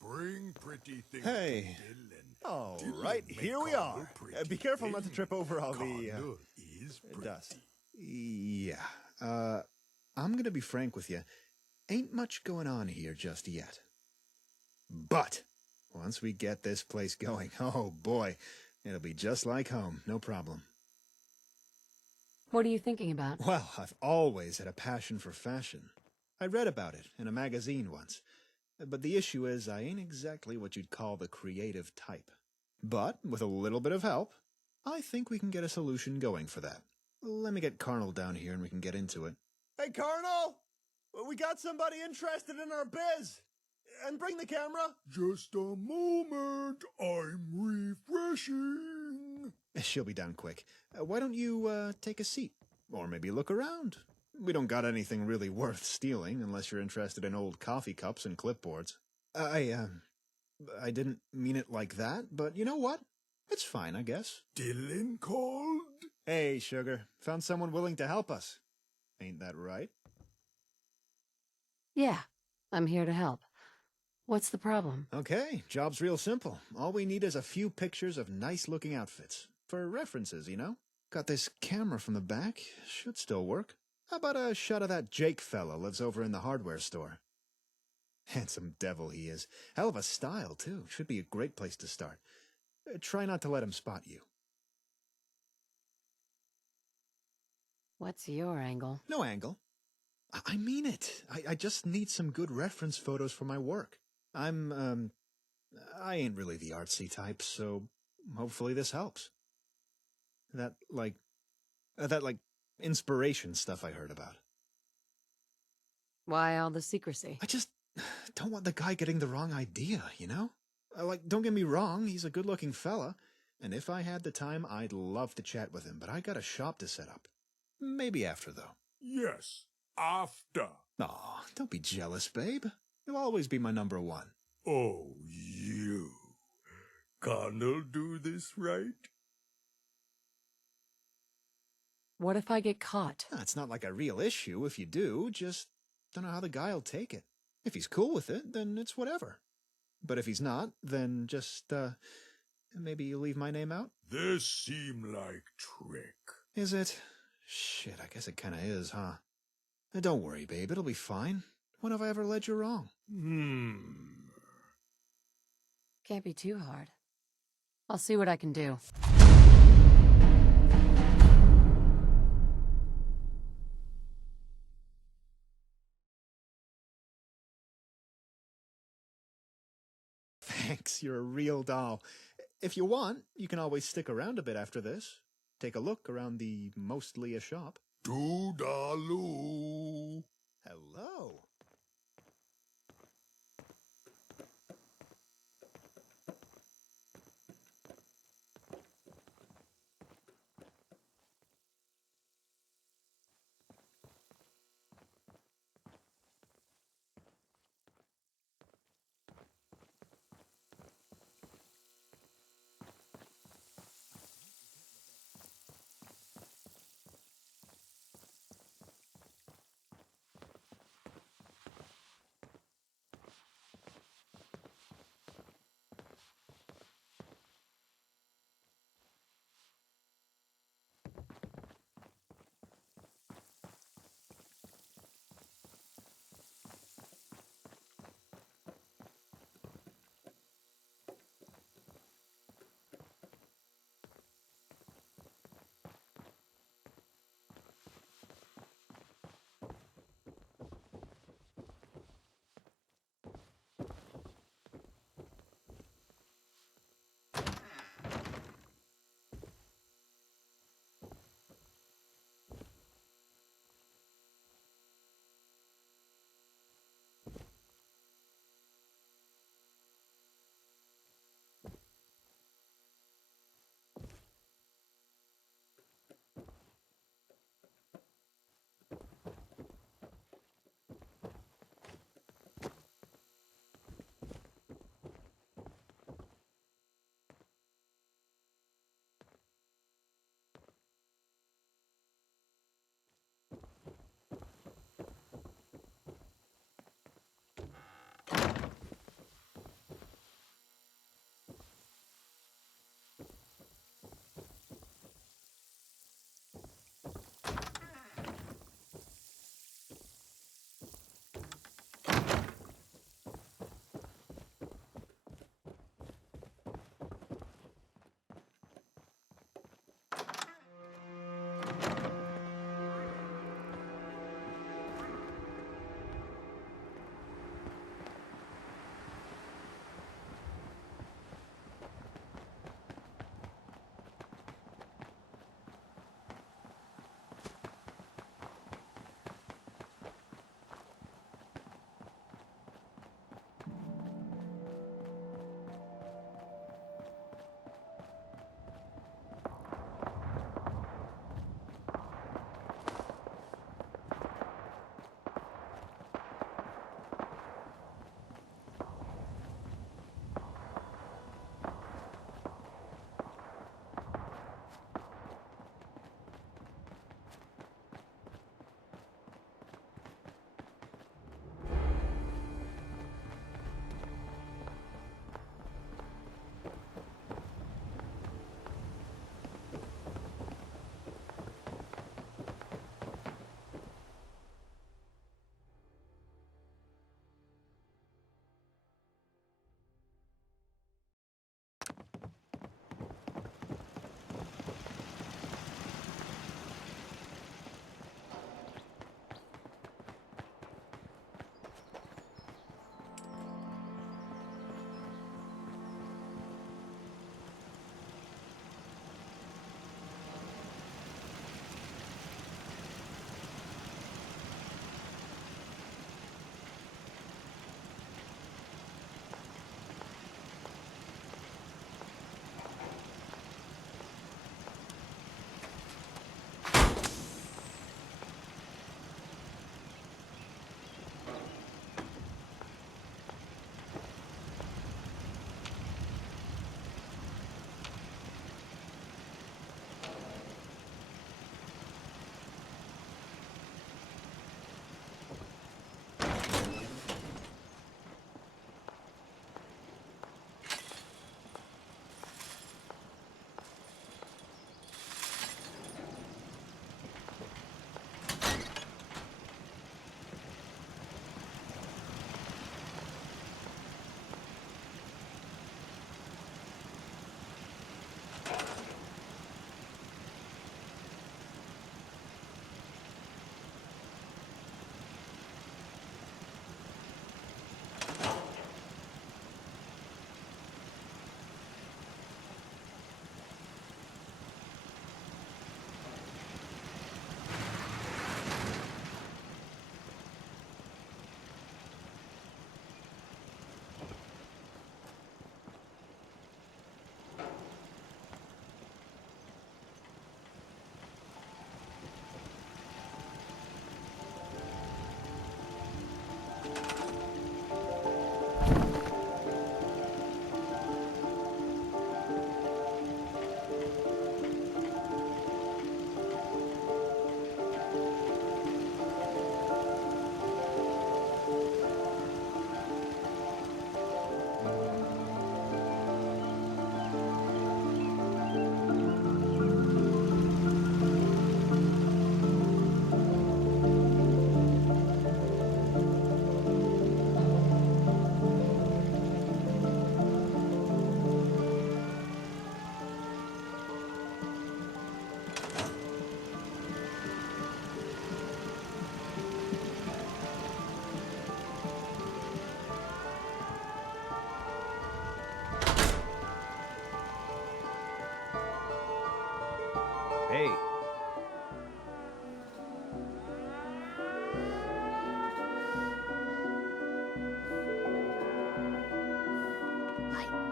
Bring pretty things Hey. to Dylan. All Dylan right, make here we Connor are. pretty Be careful not to things. trip over all the Connor is pretty. dust. Yeah. I'm gonna be frank with you. Ain't much going on here just yet. But once we get this place going, oh boy, it'll be just like home, no problem. What are you thinking about? Well, I've always had a passion for fashion. I read about it in a magazine once. But the issue is, I ain't exactly what you'd call the creative type. But with a little bit of help, I think we can get a solution going for that. Let me get Colonel down here and we can get into it. Hey, Colonel! We got somebody interested in our biz! And bring the camera! Just a moment, I'm refreshing. She'll be down quick. Why don't you, take a seat? Or maybe look around. We don't got anything really worth stealing, unless you're interested in old coffee cups and clipboards. I didn't mean it like that, but you know what? It's fine, I guess. Dylan called? Hey, sugar. Found someone willing to help us. Ain't that right? Yeah, I'm here to help. What's the problem? Okay, job's real simple. All we need is a few pictures of nice-looking outfits. For references, you know? Got this camera from the back. Should still work. How about a shot of that Jake fella lives over in the hardware store? Handsome devil he is. Hell of a style, too. Should be a great place to start. Try not to let him spot you. What's your angle? No angle. I mean it. I just need some good reference photos for my work. I ain't really the artsy type, so hopefully this helps. That inspiration stuff I heard about. Why all the secrecy? I just don't want the guy getting the wrong idea, you know? Don't get me wrong, he's a good-looking fella, and if I had the time, I'd love to chat with him, but I got a shop to set up. Maybe after, though. Yes, after. Aw, don't be jealous, babe. You'll always be my number one. Oh, you. Connor'll do this right? What if I get caught? It's not like a real issue if you do, just don't know how the guy'll take it. If he's cool with it, then it's whatever. But if he's not, then just, maybe you leave my name out? This seem like trick. Is it? Shit, I guess it kinda is, huh? Don't worry, babe, it'll be fine. When have I ever led you wrong? Can't be too hard. I'll see what I can do. Thanks, you're a real doll. If you want, you can always stick around a bit after this. Take a look around the mostly a shop. Toodaloo. Hello.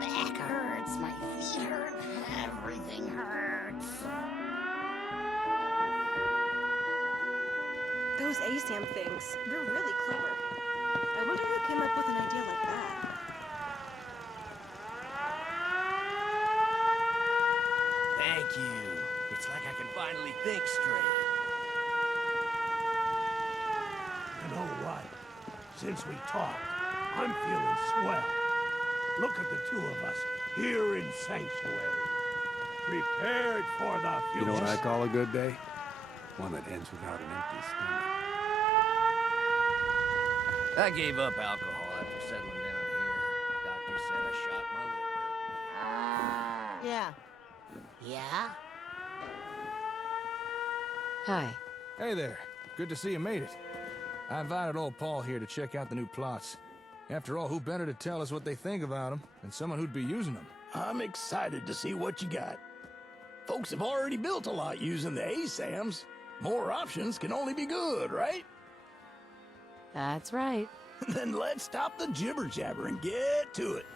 back hurts, my feet hurt, everything hurts. Those ASAM things, they're really clever. I wonder who came up with an idea like that. Thank you. It's like I can finally think straight. You know what? Since we talked, I'm feeling swell. Look at the two of us here in Sanctuary. Prepared for the future. You know what I call a good day? One that ends without an empty stomach. I gave up alcohol after settling down here. Doctor said I shot my liver. Yeah. Yeah? Hi. Hey there. Good to see you made it. I invited old Paul here to check out the new plots. After all, who better to tell us what they think about them than someone who'd be using them? I'm excited to see what you got. Folks have already built a lot using the ASAMs. More options can only be good, right? That's right. Then let's stop the jibber-jabber and get to it.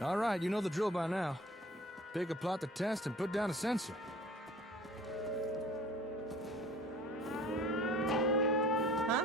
All right, you know the drill by now. Pick a plot to test and put down a sensor. Huh?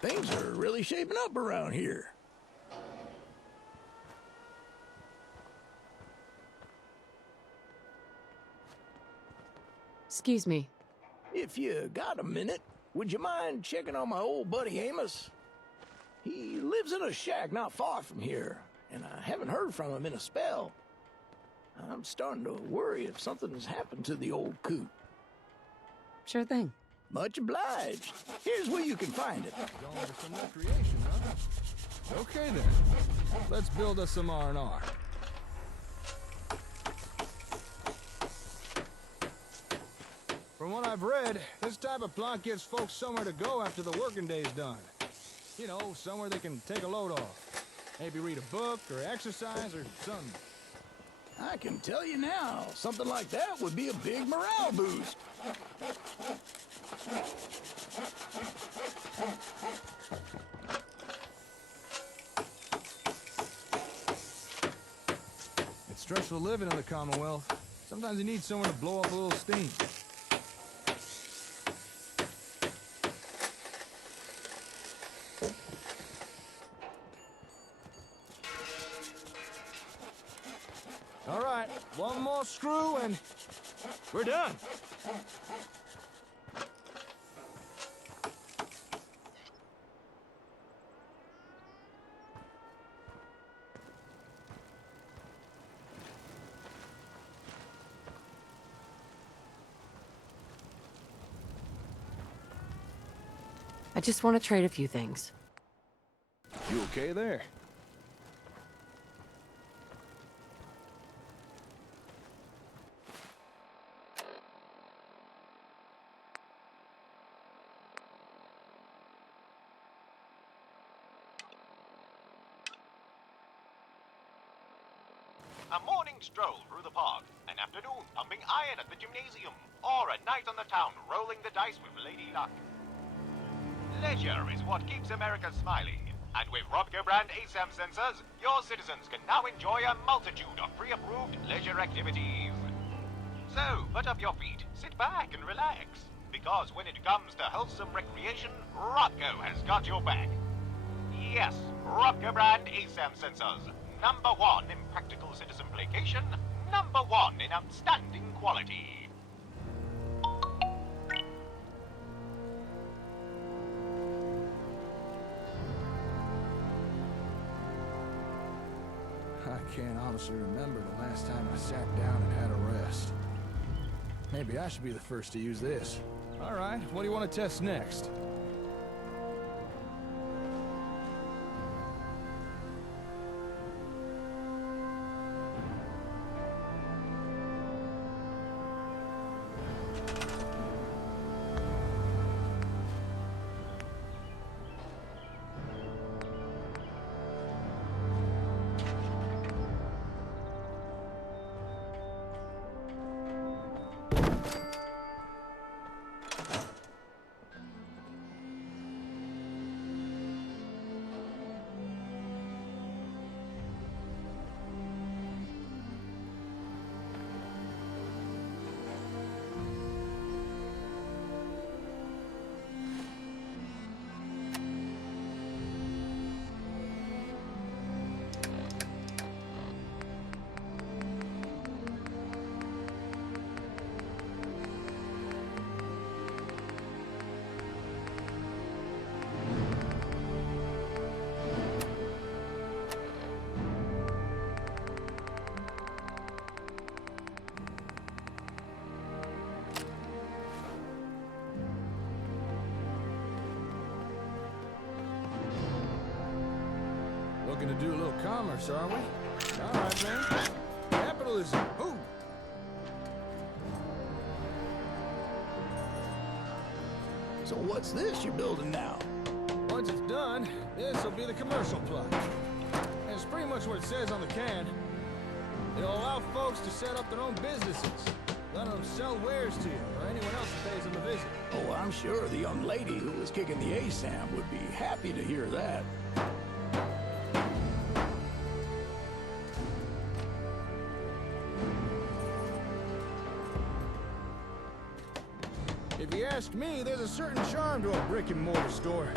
Things are really shaping up around here. Excuse me. If you got a minute, would you mind checking on my old buddy Amos? He lives in a shack not far from here, and I haven't heard from him in a spell. I'm starting to worry if something's happened to the old coot. Sure thing. Much obliged. Here's where you can find it. Going for some recreation, huh? Okay then. Let's build us some R&R. From what I've read, this type of plot gives folks somewhere to go after the working day's done. You know, somewhere they can take a load off. Maybe read a book or exercise or something. I can tell you now, something like that would be a big morale boost. It's stressful living in the Commonwealth. Sometimes you need somewhere to blow off a little steam. All right, one more screw and we're done. I just want to trade a few things. You okay there? A morning stroll through the park, an afternoon pumping iron at the gymnasium, or a night on the town rolling the dice with Lady Luck. Leisure is what keeps America smiling, and with Robco brand ASAM sensors, your citizens can now enjoy a multitude of pre-approved leisure activities. So, put up your feet, sit back and relax, because when it comes to wholesome recreation, Rotko has got your back. Yes, Rotko brand ASAM sensors. #1 in practical citizen placation, #1 in outstanding quality. I can't honestly remember the last time I sat down and had a rest. Maybe I should be the first to use this. All right, what do you want to test next? Looking to do a little commerce, are we? All right, man. Capitalism. Ooh. So what's this you're building now? Once it's done, this will be the commercial plot. And it's pretty much what it says on the can. It'll allow folks to set up their own businesses. Let them sell wares to you, or anyone else that pays them a visit. Oh, I'm sure the young lady who was kicking the ASAM would be happy to hear that. If you ask me, there's a certain charm to a brick-and-mortar store.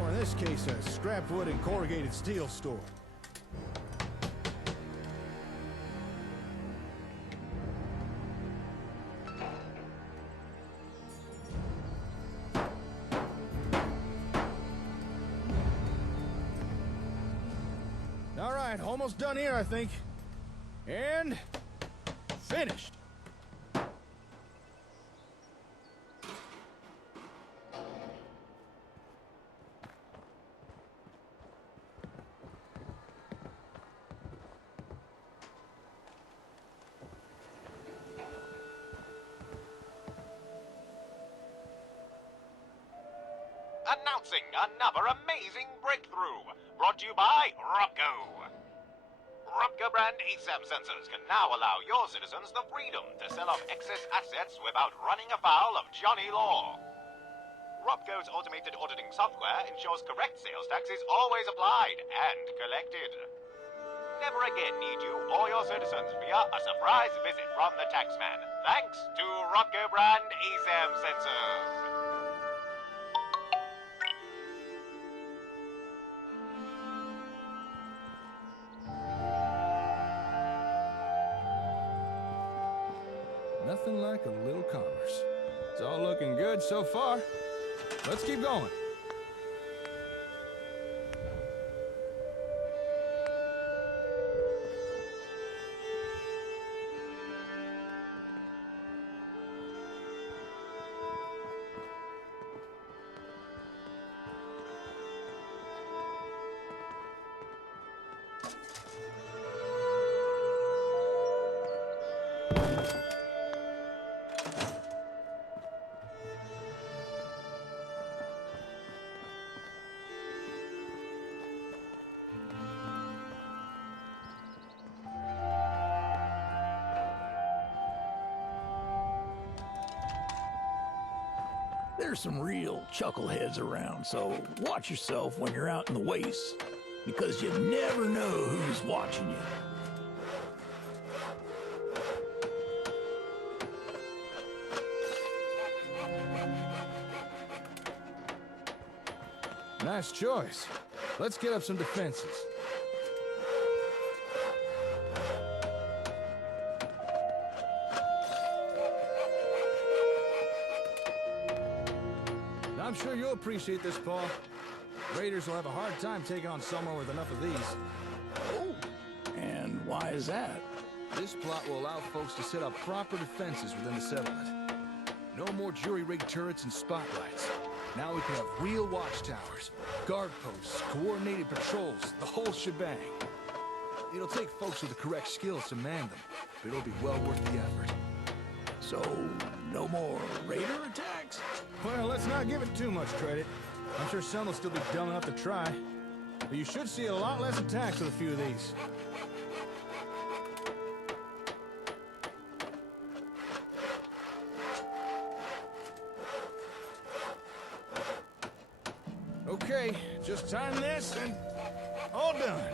Or in this case, a scrap wood and corrugated steel store. All right, almost done here, I think. And finished. Announcing another amazing breakthrough, brought to you by Rotko. Rotko brand ASAM sensors can now allow your citizens the freedom to sell off excess assets without running afoul of Johnny Law. Rotko's automated auditing software ensures correct sales tax is always applied and collected. Never again need you or your citizens fear a surprise visit from the taxman, thanks to Rotko brand ASAM sensors. Nothing like a little commerce. It's all looking good so far. Let's keep going. There's some real chuckleheads around, so watch yourself when you're out in the wastes, because you never know who's watching you. Nice choice. Let's get up some defenses. I'm sure you'll appreciate this, Paul. Raiders will have a hard time taking on someone with enough of these. Oh, and why is that? This plot will allow folks to set up proper defenses within the settlement. No more jury-rigged turrets and spotlights. Now we can have real watchtowers, guard posts, coordinated patrols, the whole shebang. It'll take folks with the correct skills to man them, but it'll be well worth the effort. So, no more raider attacks? Well, let's not give it too much credit. I'm sure some will still be dumb enough to try. But you should see a lot less attacks with a few of these. Okay, just time this and all done.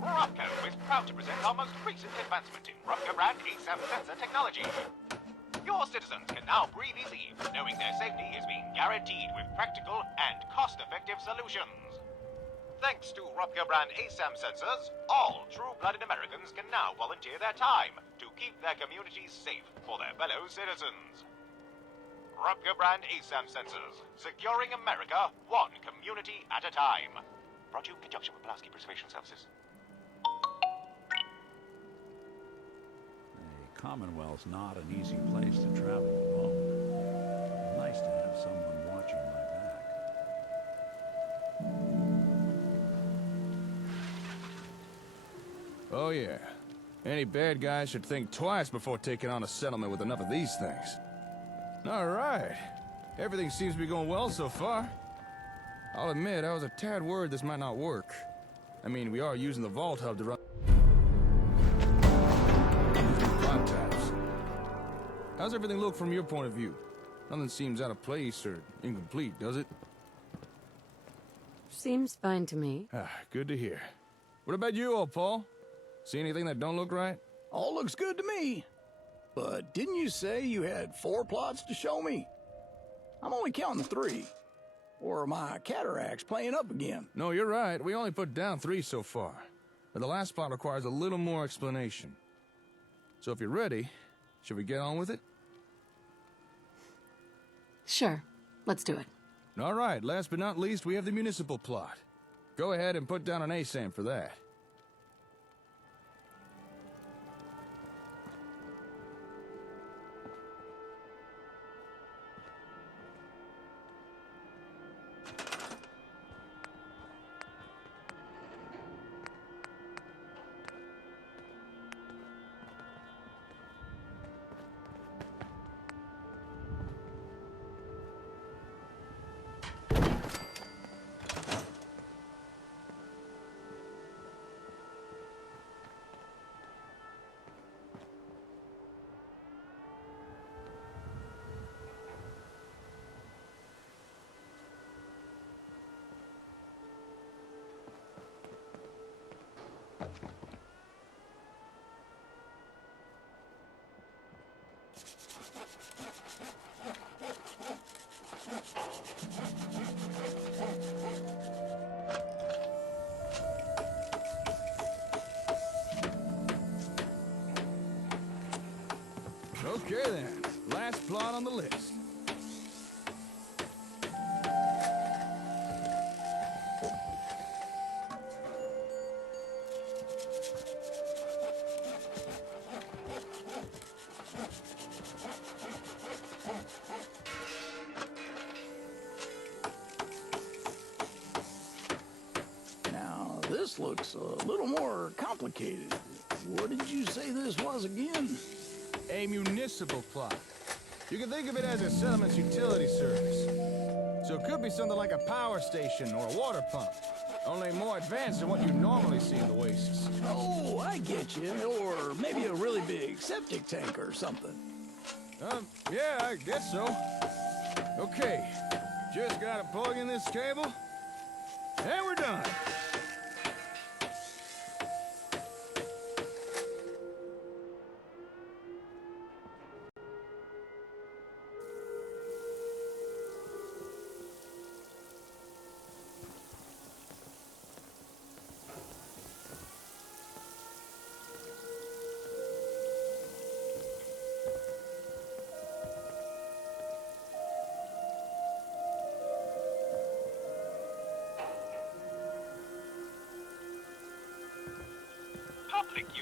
Rupco is proud to present our most recent advancement in Rupco brand ASAM sensor technology. Your citizens can now breathe easy, knowing their safety is being guaranteed with practical and cost-effective solutions. Thanks to Rupco brand ASAM sensors, all true-blooded Americans can now volunteer their time to keep their communities safe for their fellow citizens. Rupco brand ASAM sensors, securing America one community at a time. Brought to you in conjunction with Pulaski Preservation Services. The Commonwealth's not an easy place to travel alone. It's nice to have someone watching my back. Oh yeah. Any bad guy should think twice before taking on a settlement with enough of these things. All right. Everything seems to be going well so far. I'll admit, I was a tad worried this might not work. I mean, we are using the vault hub to run taps. How's everything look from your point of view? Nothing seems out of place or incomplete, does it? Seems fine to me. Ah, good to hear. What about you all, Paul? See anything that don't look right? All looks good to me. But didn't you say you had 4 plots to show me? I'm only counting 3. Or are my cataracts playing up again? No, you're right. We only put down 3 so far. But the last plot requires a little more explanation. So if you're ready, should we get on with it? Sure. Let's do it. All right, last but not least, we have the municipal plot. Go ahead and put down an ASAM for that. Okay then, last plot on the list. Now, this looks a little more complicated. What did you say this was again? A municipal plot. You can think of it as a settlement's utility service. So it could be something like a power station or a water pump, only more advanced than what you normally see in the wastes. Oh, I get you. Or maybe a really big septic tank or something. Yeah, I guess so. Okay, just gotta plug in this cable, and we're done.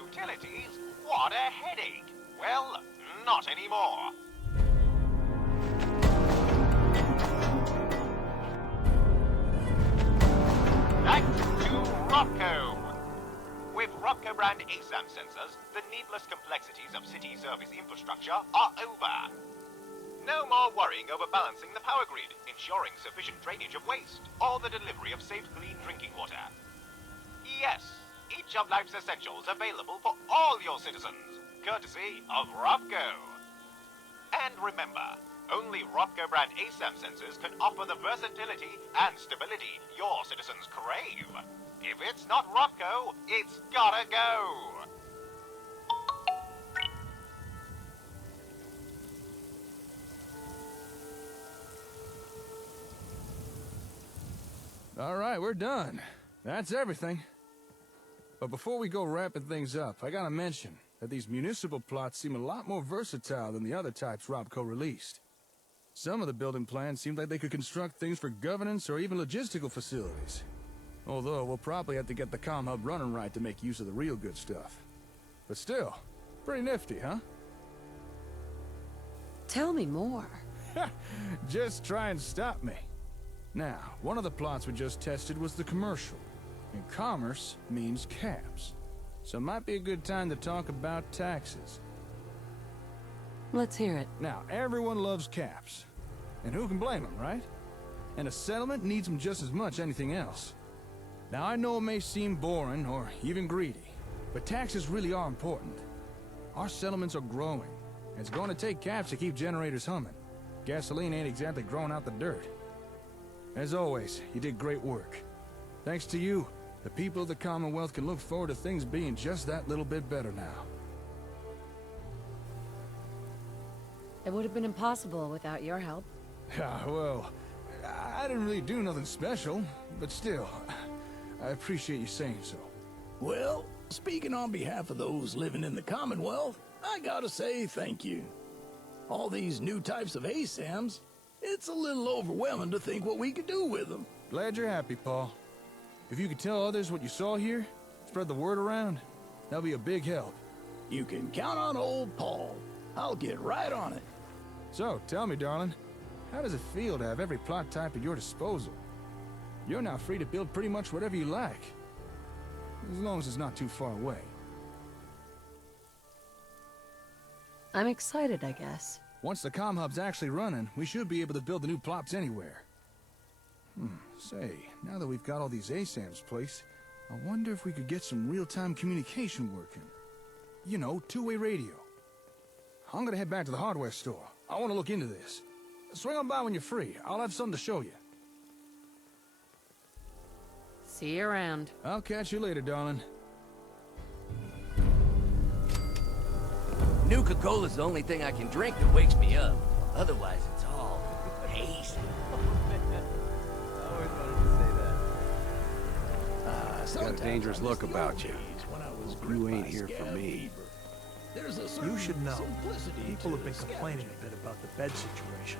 utilities? What a headache! Well, not anymore. Back to Robco. With Robco brand ASAM sensors, the needless complexities of city service infrastructure are over. No more worrying over balancing the power grid, ensuring sufficient drainage of waste, or the delivery of safe, clean drinking water. Yes, each of life's essentials available for all your citizens, courtesy of Robco. And remember, only Robco brand ASAM sensors can offer the versatility and stability your citizens crave. If it's not Robco, it's gotta go! All right, we're done. That's everything. But before we go wrapping things up, I gotta mention that these municipal plots seem a lot more versatile than the other types Robco released. Some of the building plans seemed like they could construct things for governance or even logistical facilities. Although, we'll probably have to get the Comm Hub running right to make use of the real good stuff. But still, pretty nifty, huh? Tell me more. Just try and stop me. Now, one of the plots we just tested was the commercial. And commerce means caps. So it might be a good time to talk about taxes. Let's hear it. Now, everyone loves caps. And who can blame them, right? And a settlement needs them just as much as anything else. Now, I know it may seem boring or even greedy, but taxes really are important. Our settlements are growing, and it's going to take caps to keep generators humming. Gasoline ain't exactly growing out the dirt. As always, you did great work. Thanks to you, the people of the Commonwealth can look forward to things being just that little bit better now. It would have been impossible without your help. Well, I didn't really do nothing special, but still, I appreciate you saying so. Well, speaking on behalf of those living in the Commonwealth, I gotta say thank you. All these new types of ASAMs, it's a little overwhelming to think what we could do with them. Glad you're happy, Paul. If you could tell others what you saw here, spread the word around, that'll be a big help. You can count on old Paul. I'll get right on it. So, tell me, darling, how does it feel to have every plot type at your disposal? You're now free to build pretty much whatever you like. As long as it's not too far away. I'm excited, I guess. Once the Comm Hub's actually running, we should be able to build the new plots anywhere. Say, now that we've got all these ASAMs placed, I wonder if we could get some real-time communication working. You know, two-way radio. I'm gonna head back to the hardware store. I want to look into this. Swing on by when you're free. I'll have something to show you. See you around. I'll catch you later, darling. Nuka-Cola's the only thing I can drink that wakes me up. Otherwise, it's all hazy. Got a dangerous look about you. You ain't here for me. There's a You should know. simplicity People to have been scavenging. complaining a bit about the bed situation.